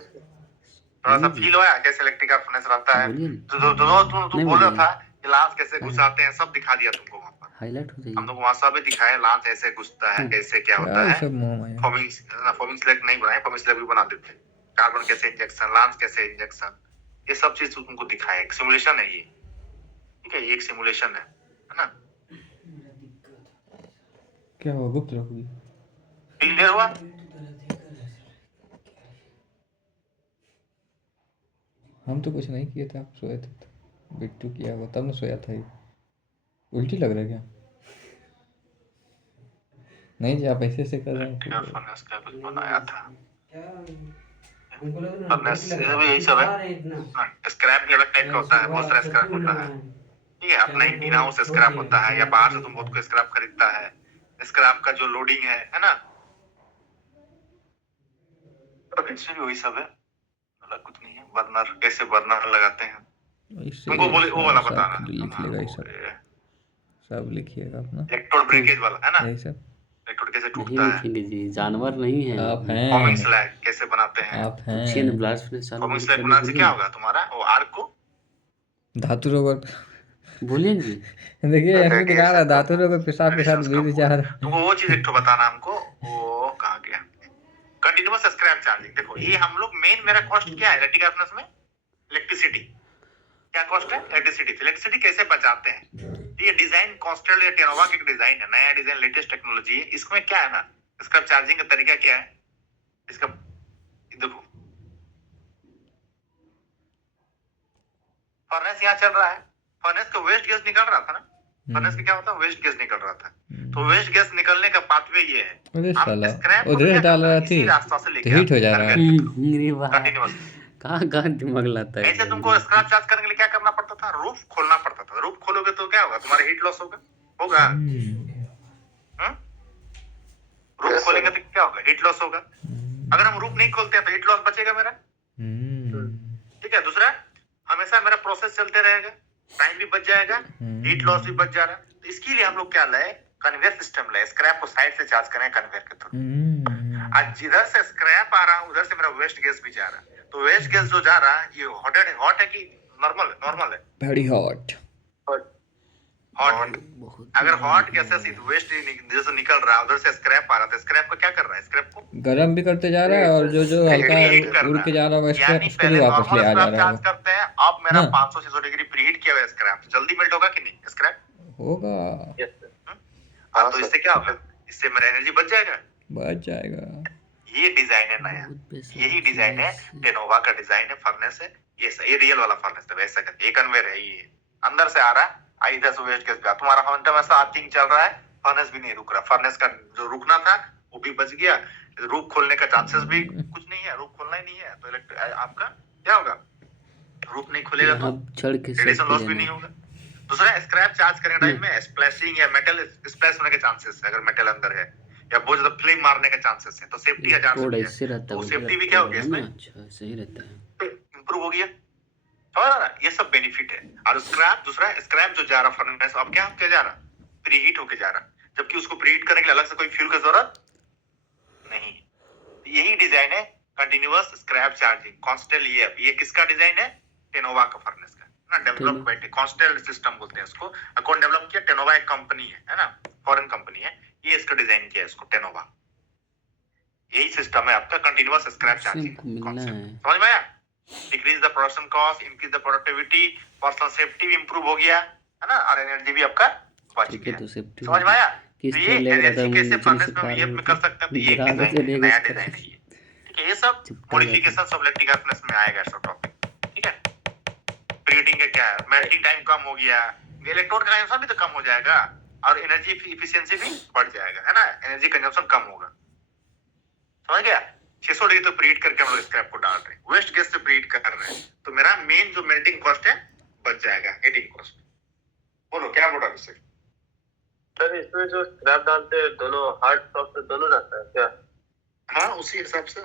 थोड़ा सा बोलिए जी। फील हुआ कैसे इलेक्ट्रिक आर्क फर्नेस रहता है? बोलिए ना, तू नहीं बोल रहा बोलिए। था कि लांच कैसे घुसाते हैं, सब दिखा दिया तुमको वहां पर। हाईलाइट हो हम जाइए। लोग वहां सब भी दिखाए, लांच ऐसे घुसता है, हाँ। कैसे क्या क्या होता ये है। सब मुंह में फॉर्मिंग स्लैग नहीं बनाए, फॉर्मिंग स्लैग भी बना देते हैं। कार्बन कैसे इंजेक्शन, लांच कैसे इंजेक्शन, ये सब चीज तुमको दिखाया। एक सिमुलेशन है ये, ठीक है, ये एक सिमुलेशन है ना? क्या हुआ? गुप्त रखोगी? क्लियर हुआ? हम तो कुछ नहीं किए थे, आप सोए थे तो। बिट्टू किया हुआ तब मैं सोया था। ये उल्टी लग रहा है क्या? नहीं जी, आप ऐसे ऐसे कर रहे इलेक्ट्रिक हैं। फर्नेस का कुछ बनाया था, फर्नेस यही सब है। स्क्रैप अलग टाइप का होता है, बहुत सारा स्क्रैप होता है, ठीक है। अपना इन हाउस स्क्रैप होता है, या बाहर से तुम बहुत को स्क्रैप खरीदता है। स्क्रैप का जो लोडिंग है ना, भी वही सब है, अलग कुछ नहीं है। बर्नर कैसे बर्नर लगाते हैं, इससे तुमको बोले वो वाला सब बताना खुद लिख लेगा। ये सब लिखिएगा अपना। इलेक्ट्रोड ब्रेकेज वाला है ना, यही सब इलेक्ट्रोड कैसे नहीं टूटता है। लिखेंगे जी, जानवर नहीं है। आप फॉर्मिंग हैं। स्लैग कैसे बनाते हैं। आप पूछिए ना, हैं ब्लास्ट फर्नेस चालू फॉर्मिंग स्लैग करने बनाने से बोलिए क्या ना। होगा तुम्हारा, वो आर्क को धातु रोग। बोलिए ना जी। देखिए ऐसे दिखा रहा है, धातु रोग पेशाब के साथ रेडिएशंस बीत कम जा होगा। रहा है। तुमको वो चीज एक तो बताना हमको, वो कहाँ गया। कंटिन्यूअस स्क्रैप चार्जिंग, देखो ये हम लोग मेन, मेरा कॉस्ट क्या है इलेक्ट्रिक फर्नेस में, इलेक्ट्रिसिटी। क्या कॉस्ट है? इलेक्ट्रिसिटी। इलेक्ट्रिसिटी कैसे बचाते हैं, ये डिजाइन कॉन्स्टेंट या टेनोवा की डिजाइन है, नया डिजाइन, लेटेस्ट टेक्नोलॉजी है। इसमें क्या है ना, इसका चार्जिंग का तरीका क्या है, इसका देखो, फर्नेस यहाँ चल रहा है, फर्नेस का वेस्ट गैस निकल रहा था ना, फर्नेस का क्या होता है, वेस्ट गैस निकल रहा था। तो वेस्ट गैस निकलने का पाथवे ये है, अरे हम साला, स्क्रैप वो रेस डाल रहा थी इसी रास्ता से तो लेके हीट हो जा रहा है। अरे वाह, कंटिन्यूअस। कहाँ कहाँ दिमाग लाता है ऐसे ये तुमको बंदा। स्क्रैप चार्ज करने के लिए क्या करना पड़ता था, रूफ खोलना पड़ता था। रूफ खोलोगे तो क्या होगा, तुम्हारा हीट लॉस होगा। रूफ खोलेंगे तो क्या होगा, हीट लॉस होगा। अगर हम रूफ नहीं खोलते हैं तो हीट लॉस बचेगा मेरा, ठीक है। दूसरा, हमेशा मेरा प्रोसेस चलते रहेगा, टाइम भी बच जाएगा, हीट लॉस भी बच जा रहा है। तो इसके लिए हम लोग क्या लाए, कन्वेयर सिस्टम लाए, स्क्रैप को साइड से चार्ज करें कन्वेयर के थ्रू। आज जिधर से स्क्रैप आ रहा है उधर से मेरा वेस्ट गैस भी जा रहा है। तो वेस्ट गैस जो जा रहा है ये हॉट है कि नॉर्मल है, वेरी हॉट। हॉट। अगर हॉट गैसेस वेस्ट जैसे निकल रहा है, उधर से स्क्रैप आ रहा था, स्क्रैप को क्या कर रहा है, स्क्रैप को गर्म भी करते जा रहा है, और जो जो हल्का प्रीहीट कर उड़ रहा के जा रहा है है। यानी उसको भी पहले वापस ले नॉर्मल आ जा स्क्रैप रहा है चार्ज करते हैं, अब मेरा हाँ। 500-600 डिग्री प्रीहीट किया हुआ स्क्रैप जल्दी मेल्ट होगा कि नहीं स्क्रैप, होगा। हाँ। तो इससे क्या होगा, इससे मेरा एनर्जी बच जाएगा। बच जाएगा। ये डिजाइन है नया, यही डिजाइन है, टेनोवा का डिजाइन है, फर्नेस है ये रियल वाला फर्नेस है। वैसा करके ये कन्वेयर है, ये अंदर से आ रहा है, इधर से वेस्ट गैस तुम्हारा हॉन्टम ऐसा आर्थिंग चल रहा है, फर्नेस भी नहीं रुक रहा। फर्नेस का जो रुकना था वो भी बच गया, रूफ खोलने का चांसेस भी कुछ नहीं है, रूफ खोलना ही नहीं है तो आपका क्या होगा, रूफ नहीं खुलेगा तो चढ़ के रेडिएशन लॉस भी नहीं होगा। दूसरा, स्क्रैप चार्ज करने टाइम में स्प्लैशिंग या मेटल स्प्लैश होने के चांसेस है, अगर मेटल अंदर है, या बहुत ज्यादा फ्लेम मारने के चांसेस है, तो सेफ्टी हजार थोड़ा से इससे रहता तो है, सेफ्टी भी क्या हो गया है ना। इसमें, अच्छा सही रहता है। इंप्रूव हो गया, समझ रहा ना, ये सब बेनिफिट है। और स्क्रैप, दूसरा स्क्रैप जो जा रहा फर्नेस, अब क्या जा रहा, प्रीहीट होके जा रहा, जबकि उसको प्रीहीट करने के लिए अलग से कोई फ्यूल की जरूरत नहीं। यही डिजाइन है कंटिन्यूअस स्क्रैप चार्जिंग कॉन्स्टेंट। ये किसका डिजाइन है, टेनोवा का फर्नेस का ना, डेवलप बाय कॉन्स्टेंट सिस्टम बोलते हैं इसको। कौन डेवलप किया, टेनोवा एक कंपनी है ना, फॉरेन कंपनी है, ये इसका डिजाइन किया इसको, टेनोवा। यही सिस्टम है आपका कंटिन्यूअस स्क्रैप चार्जिंग कॉन्सेप्ट, समझ में आया। Decrease the production cost, increase the productivity, personal safety भी इंप्रूव हो गया है ना, और एनर्जी भी आपका बच गया, तो सेफ्टी समझ में आया। किस तो तरह ये लग रहा था, एनर्जी कैसे नीचे फर्नेस से में पार ये हो कर सकते हैं, तो ये एक गिरा डिजाइन है, नया देगा डिजाइन है ये, ठीक है। ये सब मॉडिफिकेशन सब इलेक्ट्रिक फर्नेस में आएगा सब टॉपिक, ठीक है। प्रीहीटिंग का क्या है, मेल्टिंग टाइम कम हो गया, इलेक्ट्रोड का कंजम्पशन भी तो कम हो जाएगा, और एनर्जी इफिशियंसी भी बढ़ जाएगा, है ना, एनर्जी कंजम्पशन कम होगा, समझ गया। 600 डिग्री तो प्रीहीट करके हम लोग स्क्रैप को डाल रहे हैं, वेस्ट गैस से प्रीहीट कर रहे हैं, तो मेरा मेन जो मेल्टिंग कॉस्ट है बच जाएगा, हीटिंग कॉस्ट। बोलो क्या बोल रहा है सर, इसमें जो स्क्रैप डालते हैं दोनों हार्ड सॉफ्ट दोनों रहता है क्या? हाँ, उसी हिसाब से,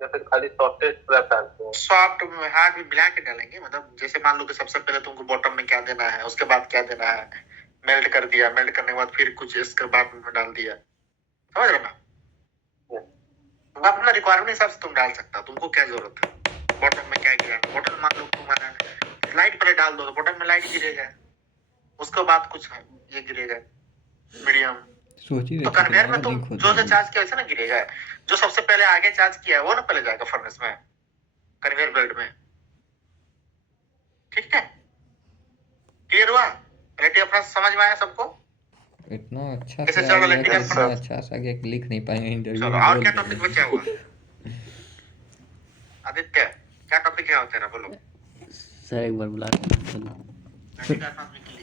या फिर खाली सॉफ्टेस्ट स्क्रैप डालते हैं? सॉफ्ट हार्ड भी मिला के डालेंगे, मतलब जैसे मान लो कि सबसे पहले तुमको बॉटम में क्या देना है, उसके बाद क्या देना है, मेल्ट कर दिया, मेल्ट करने के बाद फिर कुछ इसके बाद में डाल दिया, समझ रहे ना। वो अपना रिक्वायरमेंट हिसाब से तुम डाल सकता हो, तुमको क्या जरूरत है बॉटम में क्या गिराना। बॉटम मान लो तुम्हारा लाइट पहले डाल दो तो बॉटम में लाइट गिरेगा, उसके बाद कुछ है ये गिरेगा मीडियम। सोच ही तो रहे थे कन्वेयर में तुम्हारा तुम लिंक जो होता जो चार्ज किया वैसे ना गिरेगा, जो सबसे पहले आगे चार्ज किया है वो ना पहले जाएगा फर्नेस में, कन्वेयर बेल्ट में। ठीक है, क्लियर हुआ? रेटिंग अपना समझ में आया सबको? इतना अच्छा कैसे से चल आ रहा गया लैंडिंग कि अपना? इतना अच्छा सा गया कि लिख नहीं पाएंगे इंटरव्यू चलो में, और बोल क्या देंगे। टॉपिक बचा हुआ? आदित्य क्या टॉपिक है तेरा, बोलो। सर एक बार बुला के बोलो। लैंडिंग का टॉपिक